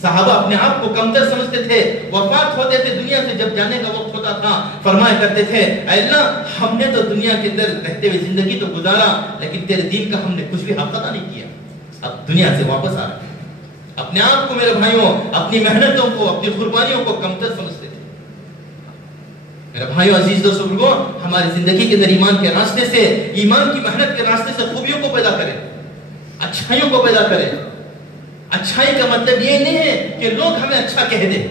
صحابہ اپنے آپ کو کمتر سمجھتے تھے. وفات ہوتے تھے, دنیا سے جب جانے کا وقت ہوتا تھا, فرمایا کرتے تھے اے اللہ ہم نے تو دنیا کے اندر رہتے ہوئے زندگی تو گزارا, لیکن تیرے دین کا ہم نے کچھ بھی حق ادا نہیں کیا. اب دنیا سے واپس آ رہے ہیں. اپنے آپ کو میرے بھائیوں, اپنی محنتوں کو, اپنی قربانیوں کو کمتر سمجھتے تھے. میرے بھائیوں عزیز دوستوں, ہماری زندگی کے اندر ایمان کے راستے سے, ایمان کی محنت کے راستے سے خوبیوں کو پیدا کریں, اچھائیوں کو پیدا کریں. اچھائی کا مطلب یہ نہیں ہے کہ لوگ ہمیں اچھا کہہ دیں,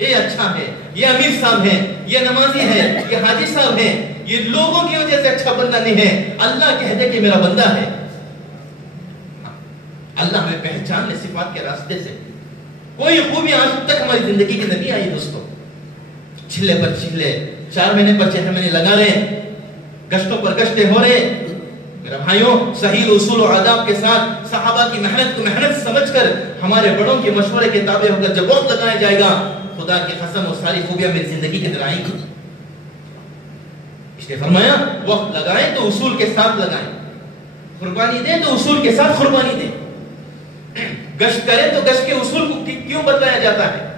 یہ اچھا ہے, یہ امیر صاحب ہے, یہ نمازی ہے, یہ حاجی صاحب ہے. یہ لوگوں کی وجہ سے اچھا بندہ نہیں ہے, اللہ کہہ دے کہ میرا بندہ ہے. اللہ ہمیں پہچان لے صفات کے راستے سے. کوئی خوبی آج تک ہماری زندگی کے اندر نہیں آئی دوستوں. چھلے پر چھلے, 4 مہینے پر 6 مہینے لگا رہے, گشتوں پر گشتے ہو رہے. میرے بھائیوں صحیح اصول و آداب کے ساتھ صحابہ کی محنت کو محنت سمجھ کر, ہمارے بڑوں کے مشورے کے تابع ہو کر جب وقت لگایا جائے گا, خدا کی قسم وہ ساری خوبیاں میری زندگی کے اندر آئیں گی. اس نے فرمایا وقت لگائیں تو اصول کے ساتھ لگائیں, قربانی دیں تو اصول کے ساتھ قربانی دیں. گشت کریں تو گشت کے اصول کو کیوں بتایا جاتا ہے؟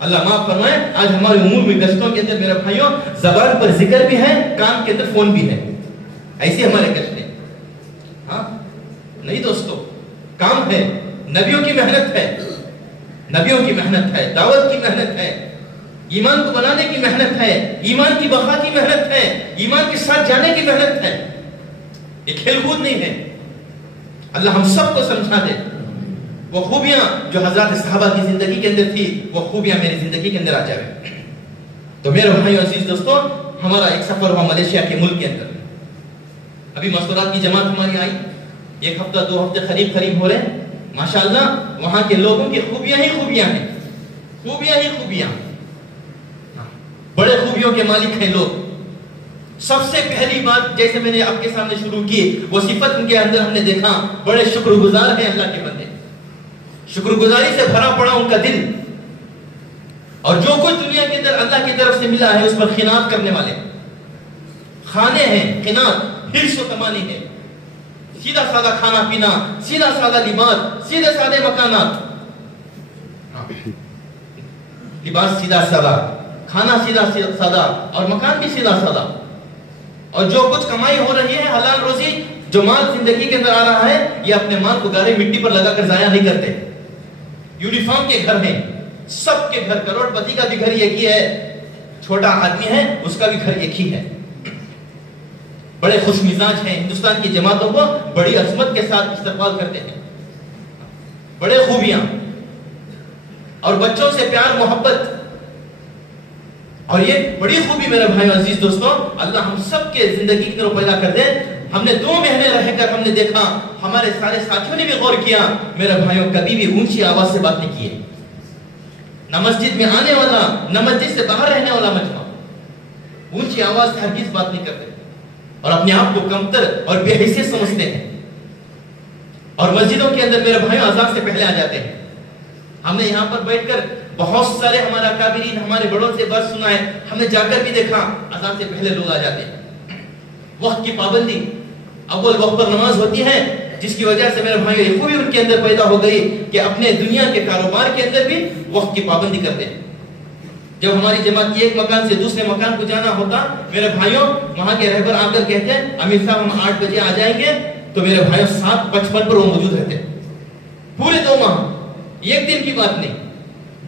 اللہ معاف فرمائے, آج ہمارے امور میں گشتوں کے اندر میرے بھائیوں زبان پر ذکر بھی ہے, کان کے اندر فون بھی ہے. ایسے ہمارے گشت ہیں. ہاں نہیں دوستو, کام ہے, نبیوں کی محنت ہے, نبیوں کی محنت ہے, دعوت کی محنت ہے, ایمان کو بنانے کی محنت ہے, ایمان کی بقا کی محنت ہے, ایمان کے ساتھ جانے کی محنت ہے. یہ کھیل کود نہیں ہے. اللہ ہم سب کو سمجھا دے وہ خوبیاں جو حضرات صحابہ کی زندگی کے اندر تھی, وہ خوبیاں میری زندگی کے اندر آ جائے. تو میرے بھائیو عزیز دوستوں, ہمارا ایک سفر ہوا ملیشیا کے ملک کے اندر. ابھی مستورات کی جماعت ہماری آئی, 1 ہفتہ 2 ہفتے قریب ہو رہے. ماشاءاللہ وہاں کے لوگوں کی خوبیاں ہی خوبیاں ہیں, خوبیاں ہی خوبیاں, بڑے خوبیوں کے مالک ہیں لوگ. سب سے پہلی بات جیسے میں نے آپ کے سامنے شروع کی, وہ صفت ان کے اندر ہم نے دیکھا, بڑے شکر گزار ہیں اللہ کے بندے. شکر گزاری سے بھرا پڑا ان کا دل, اور جو کچھ دنیا کے اندر اللہ کی طرف سے ملا ہے اس پر خیانت کرنے والے کھانے ہیں. خیانت حرص و تمانی ہے. سیدھا سادہ کھانا پینا, سیدھا سادہ لباس, سیدھے سادے مکانات. لباس سیدھا سادہ, کھانا سیدھا سادہ, اور مکان بھی سیدھا سادہ. اور جو کچھ کمائی ہو رہی ہے حلال روزی, جو مال زندگی کے اندر آ رہا ہے, یہ اپنے مال کو گارے مٹی پر لگا کر ضائع نہیں کرتے. یونیفارم کے گھر ہیں, سب کے گھر, کروڑ پتی کا بھی گھر ایک ہی ہے, چھوٹا آدمی ہے اس کا بھی گھر ایک ہی ہے. بڑے خوش مزاج ہیں, ہندوستان کی جماعتوں کو بڑی عظمت کے ساتھ استقبال کرتے ہیں. بڑے خوبیاں, اور بچوں سے پیار محبت. اور یہ بڑی خوبی میرے بھائیو عزیز دوستوں, اللہ ہم سب کے زندگی کی طرف پیدا کر دے. ہم نے 2 مہینے رہ کر ہم نے دیکھا ہمارے سارے ساتھیوں نے بھی غور کیا، میرے بھائیوں کبھی بھی اونچی آواز سے بات نہیں کی ہے. نہ مسجد میں آنے والا، نہ مسجد سے باہر رہنے والا مجمع اونچی آواز سے ہرگز بات نہیں کرتے اور اپنے آپ کو کمتر اور بے حیثیت سمجھتے ہیں. اور مسجدوں کے اندر میرے بھائیوں اذان سے پہلے آ جاتے ہیں. ہم نے یہاں پر بیٹھ کر بہت سارے ہمارے اکابرین، ہمارے بڑوں سے بات سنا ہے، ہم نے جا کر بھی دیکھا اذان سے پہلے لوگ آ جاتے ہیں. وقت کی پابندی، اول وقت پر نماز ہوتی ہے، جس کی وجہ سے میرے بھائیوں یہ خوبی ان کے اندر پیدا ہو گئی کہ اپنے دنیا کے کاروبار کے اندر بھی وقت کی پابندی کرتے ہیں. جب ہماری جماعت کی ایک مکان سے دوسرے مکان کو جانا ہوتا، میرے بھائیوں وہاں کے رہبر آ کر کہتے ہیں امیر صاحب ہم 8 بجے آ جائیں گے، تو میرے بھائیوں 7:55 پر وہ موجود رہتے. پورے 2 ماہ، ایک دن کی بات نہیں.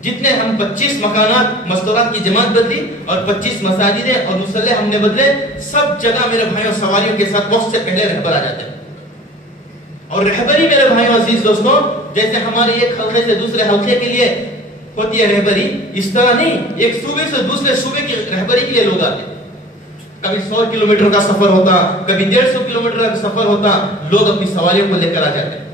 جتنے ہم 25 مکانات مستورات کی جماعت بدلی اور 25 مساجدیں اور مصلے ہم نے بدلے، سب جگہ میرے بھائیوں سواریوں کے ساتھ وقت سے پہلے رہبر آ جاتے ہیں. اور رہبری میرے بھائیوں عزیز دوستوں، جیسے ہمارے ایک حلقے سے دوسرے حلقے کے لیے ہوتی ہے رہبری، اس طرح نہیں ایک صوبے سے دوسرے صوبے کی رہبری کے لیے لوگ آتے. کبھی 100 کلومیٹر کا سفر ہوتا، کبھی 150 کلومیٹر کا سفر ہوتا، لوگ اپنی سواریوں کو لے کر آ جاتے.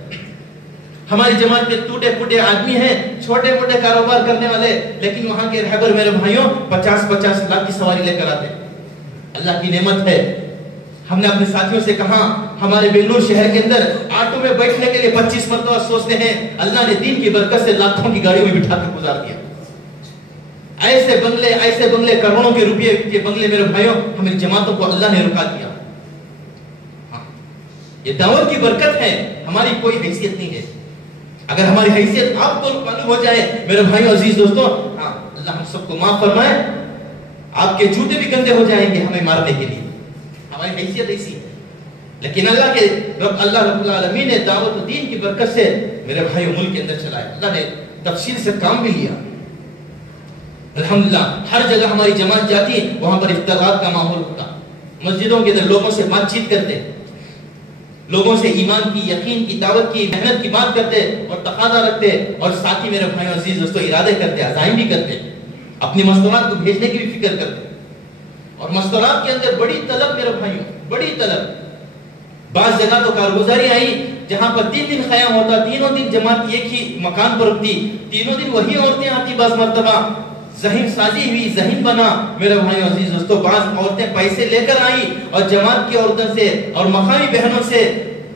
ہماری جماعت میں ٹوٹے پھوٹے آدمی ہیں، چھوٹے موٹے کاروبار کرنے والے، لیکن وہاں کے رہبر میرے بھائیوں 50-50 لاکھ کی سواری لے کر آتے. اللہ کی نعمت ہے. ہم نے اپنے ساتھیوں سے کہا ہمارے بنگلور شہر کے اندر آٹو میں بیٹھنے کے لیے 25 مرتبہ سوچتے ہیں، اللہ نے دین کی برکت سے لاکھوں کی گاڑیوں میں بٹھا کر گزار دیا. ایسے بنگلے کروڑوں کے روپے کے بنگلے میرے بھائیوں ہماری جماعتوں کو اللہ نے رکا دیا. یہ دعوت کی برکت ہے، ہماری کوئی حیثیت نہیں ہے. اگر ہماری حیثیت آپ کو معلوم ہو جائے میرے بھائیوں عزیز دوستوں، اللہ ہم سب کو معاف فرمائے، آپ کے جوتے بھی گندے ہو جائیں گے ہمیں مارنے کے لیے. ہماری حیثیت ایسی ہے. لیکن اللہ رب العالمین نے دعوت و دین کی برکت سے میرے بھائیوں ملک کے اندر چلائے. اللہ نے تفصیل سے کام بھی لیا. الحمدللہ ہر جگہ ہماری جماعت جاتی وہاں پر افتخار کا ماحول ہوتا. مسجدوں کے اندر لوگوں سے بات چیت کرتے، لوگوں سے ایمان کی، یقین کی، دعوت کی، محنت کی بات کرتے اور تقاضا رکھتے. اور ساتھ ہی میرے بھائیوں عزیز دوستوں ارادے کرتے، عزائم بھی کرتے، اپنی مستورات کو بھیجنے کی بھی فکر کرتے. اور مستورات کے اندر بڑی طلب میرے بھائیوں، بڑی طلب. بعض جگہ تو کارگزاری آئی جہاں پر 3 دن خیام ہوتا، تینوں دن جماعت ایک ہی مکان پر رکتی، تینوں دن وہی عورتیں آتی. بعض مرتبہ ذہن سازی ہوئی، ذہن بنا میرے بھائیوں عزیز دوستوں. بعض عورتیں پیسے لے کر آئیں اور جماعت کی عورتوں سے اور مقامی بہنوں سے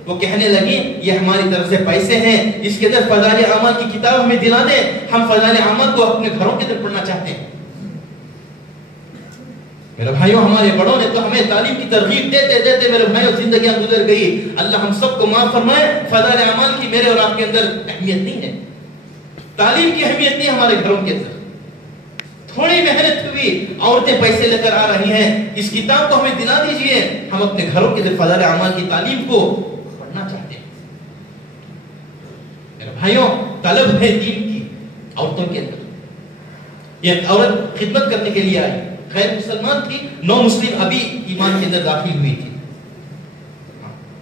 وہ کہنے لگی یہ ہماری طرف سے پیسے ہیں، اس کے اندر فضائل اعمال کی کتاب ہمیں دلا دیں، ہم فضائل اعمال کو اپنے گھروں کے اندر پڑھنا چاہتے ہیں. میرے بھائیوں ہمارے بڑوں نے تو ہمیں تعلیم کی ترغیب دیتے دیتے میرے بھائیوں زندگیاں گزر گئی. اللہ ہم سب کو معاف فرمائے. فضائل اعمال کی میرے اور آپ کے اندر اہمیت نہیں ہے، تعلیم کی اہمیت نہیں ہمارے گھروں کے اندر. تھوڑی محنت ہوئی، عورتیں پیسے لے کر آ رہی ہیں، اس کتاب کو ہمیں دلا دیجئے، ہم اپنے گھروں کے اندر فضائل اعمال کی تعلیم کو پڑھنا چاہتے ہیں. میرے بھائیوں طلب ہے دین کی عورتوں کے اندر. یہ عورت خدمت کرنے کے لیے آئی، غیر مسلمان تھی، نو مسلم ابھی ایمان کے اندر داخل ہوئی تھی.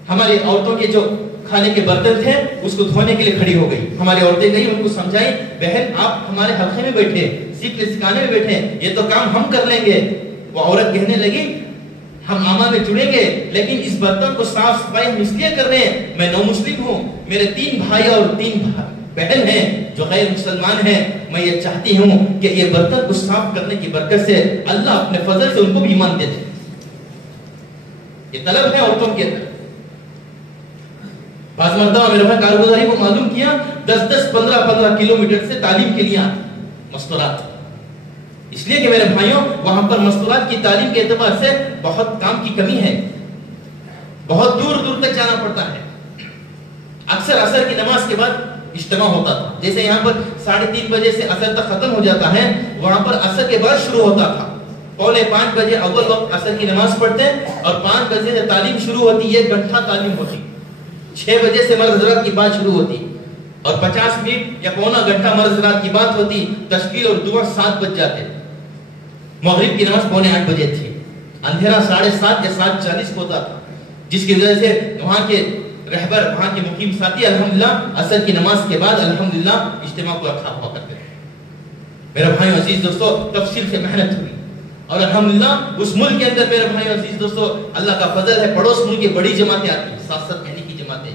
ہماری عورتوں کے جو کھانے کے برتن تھے اس کو دھونے کے لیے کھڑی ہو گئی. ہماری عورتیں گئی، ان کو سمجھائی بہن آپ ہمارے حلقے میں بیٹھے، ذکر سکھانے میں بیٹھے، یہ تو کام ہم کر لیں گے. وہ عورت کہنے لگی ہم عامہ میں جڑیں گے لیکن اس برتن کو صاف صفائی ہم اس لیے کر رہے ہیں، میں نو مسلم ہوں، میرے 3 بھائی اور 3 بہن ہیں جو غیر مسلمان ہیں، میں یہ چاہتی ہوں کہ یہ برتن کو صاف کرنے کی برکت سے اللہ اپنے فضل سے ان کو بھی ایمان دے دے. یہ طلب ہے عورتوں کے اندر. بعض مرتبہ میرے بھائی کارگزاری کو معلوم کیا 10-10 15-15 کلومیٹر سے تعلیم کے لیے آتے مستورات. اس لیے کہ میرے بھائیوں وہاں پر مستورات کی تعلیم کے اعتبار سے بہت کام کی کمی ہے، بہت دور دور تک جانا پڑتا ہے. اکثر عصر کی نماز کے بعد اجتماع ہوتا تھا. جیسے یہاں پر 3:30 بجے سے عصر تک ختم ہو جاتا ہے، وہاں پر عصر کے بعد شروع ہوتا تھا. 4:45 بجے اول وقت عصر کی نماز پڑھتے اور 5 بجے سے تعلیم شروع ہوتی. 1 گھنٹہ تعلیم ہوتی. 6 بجے سے مرد حضرات کی بات شروع ہوتی اور 50 منٹ یا پونا گھنٹہ مرد حضرات کی بات ہوتی. تشکیل اور دعا 7 بج جاتے. مغرب کی نماز 7:45 بجے تھی. اندھیرا 7:30 یا 7:40 ہوتا تھا، جس کی وجہ سے وہاں کے رہبر، وہاں کے مقیم ساتھی الحمدللہ عصر کی نماز کے بعد الحمدللہ اجتماع کو رکھا ہوا کرتے ہیں. میرے بھائیوں عزیز دوستو تفصیل سے محنت ہوئی اور الحمدللہ اس ملک کے اندر میرے بھائیوں عزیز دوستو اللہ کا فضل ہے، پڑوس ملک کی بڑی جماعتیں آتی ہیں، 7-7 مہینے کی جماعتیں.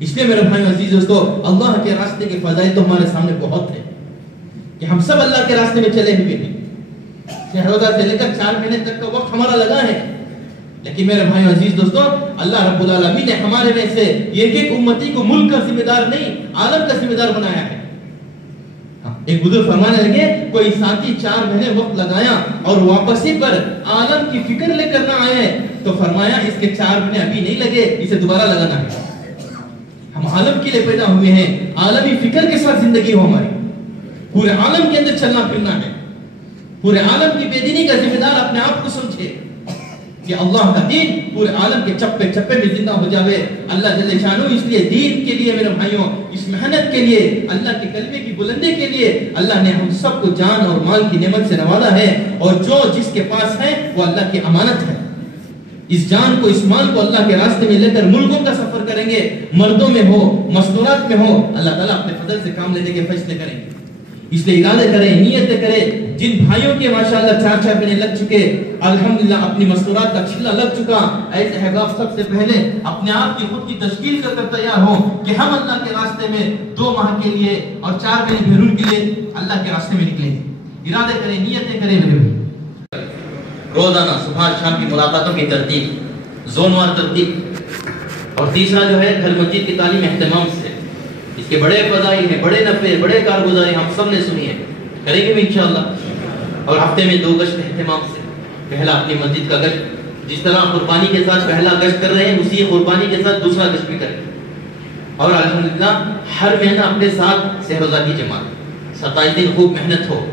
اس لیے میرے بھائی عزیز دوستو، اللہ کے راستے کے فضائل تو ہمارے سامنے بہت ہیں کہ ہم سب اللہ کے راستے میں چلے ہوئے ہیں. روزہ سے لے کر 4 مہینے تک کا وقت ہمارا لگا ہے، لیکن میرے بھائی عزیز دوستو، اللہ رب العالمین نے ہمارے میں سے ایک امتی کو ملک کا ذمہ دار نہیں، عالم کا ذمہ دار بنایا ہے. ایک بزرگ فرمانے لگے، کوئی ساتھی 4 مہینے وقت لگایا اور واپسی پر عالم کی فکر لے کر نہ آئے تو فرمایا اس کے 4 مہینے ابھی نہیں لگے، اسے دوبارہ لگانا ہے. ہم عالم کے لیے پیدا ہوئے ہیں، عالمی فکر کے ساتھ زندگی ہو ہماری، پورے عالم کے اندر چلنا پھرنا ہے. پورے عالم کی بے دینی کا ذمہ دار اپنے آپ کو سمجھے کہ اللہ کا دین پورے عالم کے چپے چپے میں زندہ ہو جاوے. اللہ جل شانہ اس لیے دین کے لیے میرے بھائیوں، اس محنت کے لیے، اللہ کے کلمے کی بلندی کے لیے اللہ نے ہم سب کو جان اور مال کی نعمت سے نوازا ہے، اور جو جس کے پاس ہے وہ اللہ کی امانت ہے. اس جان کو، اس مال کو اللہ کے راستے میں لے کر ملکوں کا سفر کریں گے، مردوں میں ہو، مستورات میں ہو، اللہ تعالیٰ اپنے فضل سے کام لینے کے فیصلے کریں گے. اس لیے ارادے کریں، نیتیں کریں. جن بھائیوں کے ماشاءاللہ 4 مہینے لگ چکے، الحمدللہ اپنی مستورات کا چھلا لگ چکا، ایسے احباب سب سے پہلے اپنے آپ کی خود کی تشکیل کر تیار ہو کہ ہم اللہ کے راستے میں 2 ماہ کے لیے اور 4 مہینے بھرون کے لیے اللہ کے راستے میں نکلیں گے. ارادے کریں، نیتیں کریں. میرے روزانہ صبح شام کی ملاقاتوں کی ترتیب، زون وار ترتیب، اور تیسرا جو ہے گھر مسجد کی تعلیم اہتمام سے. اس کے بڑے فضائل ہیں، بڑے نفع، بڑے کارگزاری ہم سب نے سنی ہے، کریں گے بھی انشاءاللہ. اور ہفتے میں 2 گشت اہتمام سے. پہلا اپنی مسجد کا گشت، جس طرح قربانی کے ساتھ پہلا گشت کر رہے ہیں اسی قربانی کے ساتھ دوسرا گشت بھی کریں. اور الحمدللہ ہر مہینہ اپنے ساتھ سہروزہ کی جماعت، 27 دن خوب محنت ہو،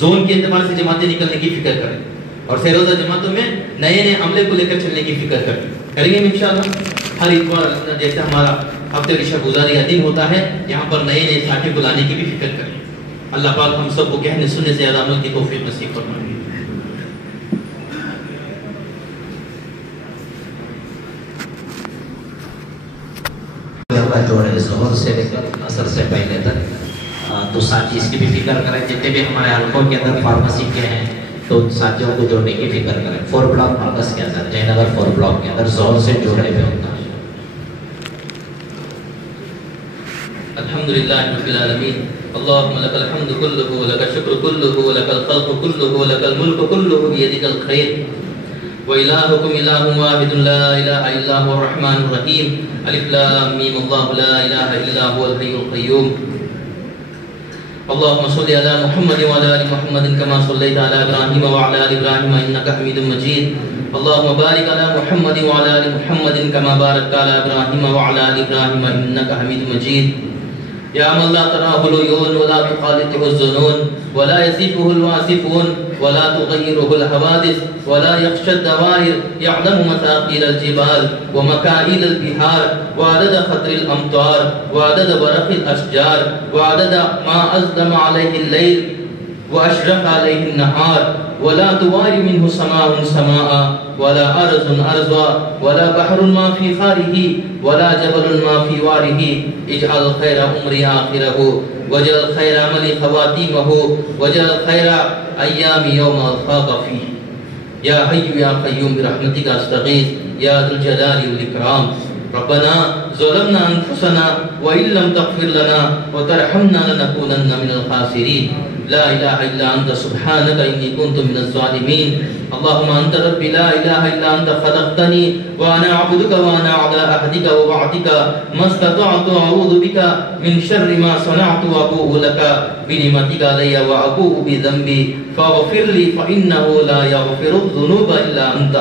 زون کے اعتبار سے جماعتیں نکلنے کی فکر کریں، اور سہروزہ جماعتوں میں نئے عملے کو لے کر چلنے کی فکر کریں گے انشاءاللہ. ہر اتوار جیسے ہمارا ہفتے کی شب گزاری کا دن ہوتا ہے، یہاں پر نئے ساتھی کو لانے کی بھی فکر کریں. اللہ پاک ہم سب کو کہنے سننے سے زیادہ عمل کی توفیق نصیب فرمائے. جو ہے ظہر سے لے کر عصر سے پہلے تک، تو ساتھی اس کی بھی فکر کریں. جتنے بھی ہمارے حلقوں کے اندر فارمیسی کے ہیں تو ساتھیوں کو جوڑنے کی فکر کریں. 4 بلاک مرکز کے اندر، جے نگر 4 بلاک کے اندر ظہر سے جوڑنے پہ ہوتا ہے. الحمدللہ رب العالمین. اللهم لك الحمد كله ولك الشكر كله ولك الخلق كله ولك الملك كله بيدك الخير وإلهكم إله واحد لا إله إلا هو الرحمن الرحيم. ألف لام ميم الله لا إله إلا هو الحي القيوم. اللهم صل على محمد وعلى آل محمد كما صليت على إبراهيم وعلى آل إبراهيم إنك حميد مجيد. اللهم بارك على محمد وعلى آل محمد كما باركت على إبراهيم وعلى آل إبراهيم إنك حميد مجيد. يا من لا تراه العيون ولا تخالطه الظنون ولا يصفه الواصفون ولا تغيره الحوادث ولا يخشى الدوائر، يعلم مثاقيل الجبال ومكائل البحار وعدد خطر الأمطار وعدد برق الأشجار وعدد ما أظلم عليه الليل وأشرق عليه النهار، ولا تواري منه سماء سماء ولا أرض أرضا ولا بحر ما في خاره ولا جبل ما في واره. اجعل خير عمري آخره واجعل خير عملي خواتيمه واجعل خير أيام يوم ألقاك فيه. يا حي يا قيوم برحمتك أستغيث يا ذو الجلال والإكرام. ربنا ظلمنا أنفسنا وإن لم تغفر لنا وترحمنا لنكونن من الخاسرين. لا إله إلا أنت سبحانك إني كنت من الظالمين. اللهم أنت ربي لا إله إلا أنت خلقتني وأنا أعبدك وأنا على عهدك ووعدك ما استطعت أعوذ بك من شر ما صنعت وأبوء لك بنعمتك علي وأبوء بذنبي فاغفر لي فإنه لا يغفر الذنوب إلا أنت.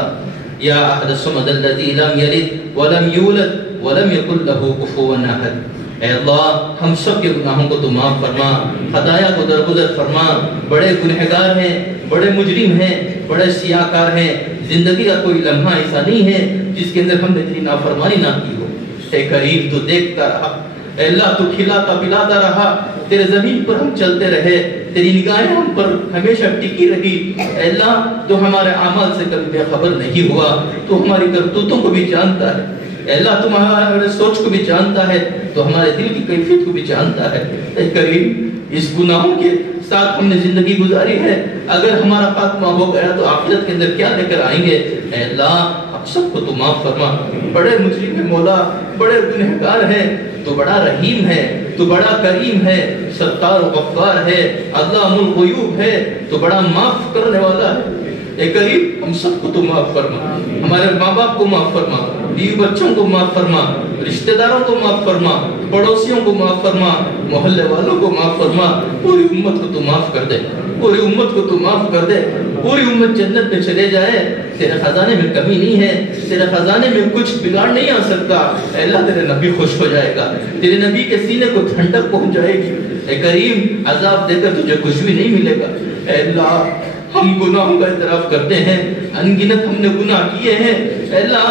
يا أحد الصمد الذي لم يلد ولم يولد ولم يكن له كفوا أحد. اے اللہ ہم سب کے گناہوں کو تو معاف فرما، خطایا کو درگزر فرما. بڑے گنہگار ہیں، بڑے مجرم ہیں، بڑے سیاہکار ہیں. زندگی کا کوئی لمحہ ایسا نہیں ہے جس کے اندر ہم نے تیری نافرمانی نہ کی ہو. اے کریم تو دیکھتا رہا، اے اللہ تو کھلاتا پلاتا رہا، تیرے زمین پر ہم چلتے رہے، تیری نگاہیں ہم پر ہمیشہ ٹکی رہی. اے اللہ تو ہمارے اعمال سے کبھی بے خبر نہیں ہوا، تو ہماری کرتوتوں کو بھی جانتا ہے. اے اللہ تم ہمارے سوچ کو بھی جانتا ہے، تو ہمارے دل کی کیفیت کو بھی جانتا ہے. اے کریم اس گناہوں کے ساتھ ہم نے زندگی گزاری ہے، اگر ہمارا خاتمہ ہو گیا تو آخرت کے اندر کیا لے کر آئیں گے؟ اے اللہ ہم سب کو تو معاف فرما. بڑے مجرم ہے مولا, بڑے گنہگار ہیں, تو بڑا رحیم ہے, تو بڑا کریم ہے, ستار و غفار ہے, اللہ الغیوب ہے, تو بڑا معاف کرنے والا ہے. اے کریم ہم سب کو تو معاف فرما, ہمارے ماں باپ کو معاف فرما, بیوی بچوں کو معاف فرما, رشتہ داروں کو معاف فرما, پڑوسیوں کو معاف فرما, محلے والوں کو معاف فرما. پوری امت کو تو معاف کر دے, پوری امت کو تو معاف کر دے. پوری امت جنت میں چلے جائے. تیرے خزانے میں کمی نہیں ہے, تیرے خزانے میں کچھ بگاڑ نہیں آ سکتا. اے اللہ تیرے نبی خوش ہو جائے گا, تیرے نبی کے سینے کو ٹھنڈک پہنچ جائے گی. اے کریم عذاب دے کر تجھے کچھ بھی نہیں ملے گا. اے اللہ ہم گناہوں کا اعتراف کرتے ہیں, انگنت ہم نے گناہ کیے ہیں. اے اللہ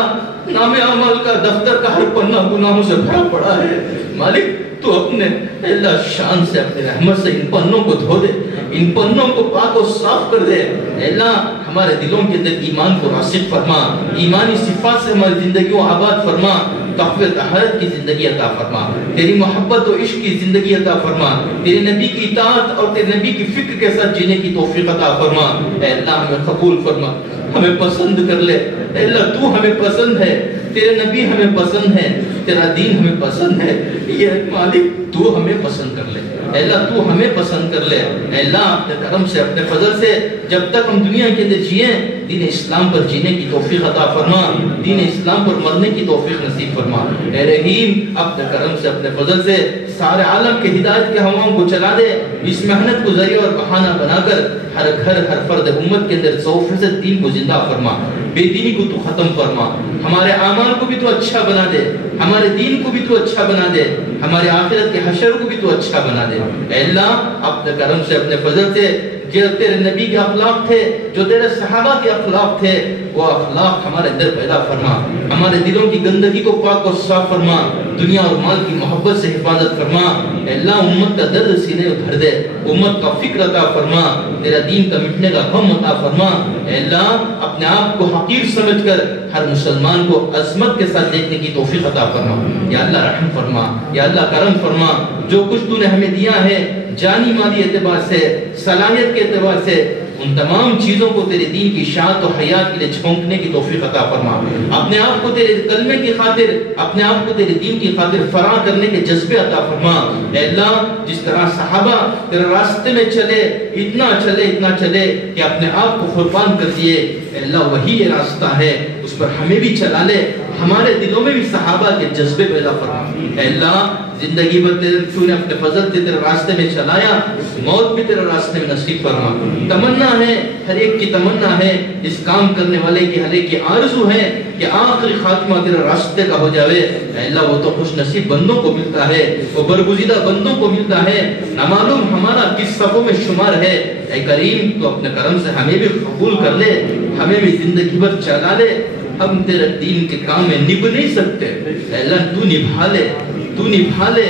نام اعمال کا دفتر کا ہر پنہ گناہوں سے بھرا پڑا ہے. مالک تو اپنے اے اللہ شان سے, اپنے رحمت سے ان پنوں کو دھو دے, ان پنوں کو پاک و صاف کر دے. اے اللہ ہمارے دلوں کے اندر ایمان کو راسخ فرما, ایمانی صفات سے ہماری زندگی کو آباد فرما, تقوی طہارت کی زندگی عطا فرما, تیری محبت و عشق کی زندگی عطا فرما, تیرے نبی کی اطاعت اور تیرے نبی کی فکر کے ساتھ جینے کی توفیق عطا فرما. اے اللہ ہمیں قبول فرما, ہمیں پسند کر لے. اے اللہ تو ہمیں پسند ہے, تیرے نبی ہمیں پسند ہے, تیرا دین ہمیں پسند ہے. یہ مالک تو ہمیں پسند کر لے. اے اللہ تو ہمیں پسند کر لے. اے اللہ اپنے کرم سے, اپنے فضل سے جب تک ہم دنیا کے اندر جئیں دین اسلام پر جینے کی توفیق عطا فرما, دین اسلام پر مرنے کی توفیق نصیب فرما. اے رحیم اپنے کرم سے, اپنے فضل سے سارے عالم کے ہدایت کے ہواؤں کو چلا دے. اس محنت کو ذریعہ اور بہانہ بنا کر ہر گھر, ہر فرد امت کے اندر 100% دین کو زندہ فرما, بے دینی کو تو ختم فرما, ہمارے اعمال کو بھی تو اچھا بنا دے, ہمارے دین کو بھی تو اچھا بنا دے, ہمارے آخرت کے حشر کو بھی تو اچھا بنا دے. اے اللہ اپنے کرم سے, اپنے فضل سے جو تیرے نبی کے اخلاق تھے, جو تیرے صحابہ کے اخلاق تھے, وہ اخلاق ہمارے اندر پیدا فرما, ہمارے دلوں کی گندگی کو پاک و صاف فرما, دنیا اور مال کی محبت سے حفاظت فرما. اے اللہ امت کا درد سینے اتر دے, امت کا فکر عطا فرما, تیرا دین کا مٹنے کا غم عطا فرما. اے اللہ اپنے آپ کو حقیر سمجھ کر ہر مسلمان کو عظمت کے ساتھ دیکھنے کی توفیق عطا فرما. یا اللہ رحم فرما, یا اللہ کرم فرما. جو کچھ تو نے ہمیں دیا ہے جانی مالی اعتبار سے, صلاحیت کے اعتبار سے, ان تمام چیزوں کو تیرے دین کی اشاعت و حیات کے لیے جھونکنے کی توفیق عطا فرما. اپنے آپ کو تیرے کلمے کی خاطر, اپنے آپ کو تیرے دین کی خاطر فراں کرنے کے جذبے عطا فرما. اے اللہ جس طرح صحابہ تیرے راستے میں چلے, اتنا چلے کہ اپنے آپ کو قربان کر دیے. اے اللہ وہی یہ راستہ ہے, اس پر ہمیں بھی چلا لے, ہمارے دلوں میں بھی صحابہ کے جذبے پیدا فرما. اے اللہ زندگی بھر تو نے اپنے فضل سے تیرے راستے میں چلایا, موت بھی تیرے راستے میں نصیب فرما. تمنا ہے, ہر ایک کی تمنا ہے, اس کام کرنے والے کی ہر ایک کی آرزو ہے کہ آخری خاتمہ تیرے راستے کا ہو جاوے. اے اللہ وہ تو خوش نصیب بندوں کو ملتا ہے, وہ برگزیدہ بندوں کو ملتا ہے, نہ معلوم ہمارا کس صفوں میں شمار ہے. اے کریم تو اپنے کرم سے ہمیں بھی قبول کر لے, ہمیں بھی زندگی بھر چلا لے. ہم تیرے دین کے کام میں نبھ نہیں سکتے. اے اللہ تو نبھا لے, تو نبھا لے,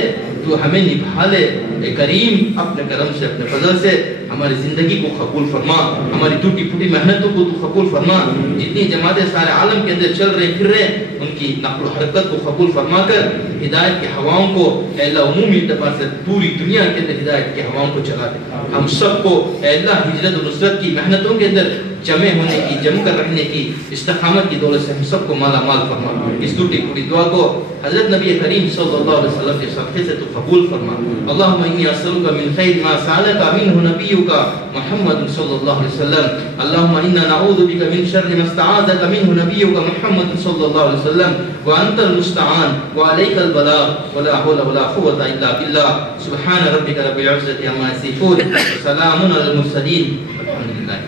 تو ہمیں نبھا لے. اے کریم اپنے کرم سے, اپنے فضل سے ہماری زندگی کو قبول فرما, ہماری ٹوٹی پھوٹی محنتوں کو تو قبول فرما. جتنی جماعتیں سارے عالم کے اندر چل رہے پھر رہے, ان کی نقل و حرکت کو قبول فرما کر ہدایت کے ہواؤں کو اے اللہ عمومی اعتبار سے پوری دنیا کے اندر ہدایت کے ہواؤں کو چلا دے. ہم سب کو اے اللہ ہجرت و نصرت کی محنتوں کے اندر جمع ہونے کی, جم کر رہنے کی, استقامت کی دولت سے ہم سب کو مالا مال فرما. اس ٹوٹی پھوٹی دعا کو حضرت نبی کریم صلی اللہ علیہ وسلم کے صدقے سے تو قبول فرما. اللہم انی اسألک من خیر ما سألک منہ نبیک محمد صلی اللہ علیہ وسلم. اللہم انا نعوذ بک من شر ما استعاذک منہ نبیک محمد صلی اللہ علیہ وسلم, وانت المستعان وعلیک البلاغ ولا حول ولا قوة الا باللہ. سبحان ربک رب العزة عما یصفون, وسلام علی المرسلین, والحمد للہ.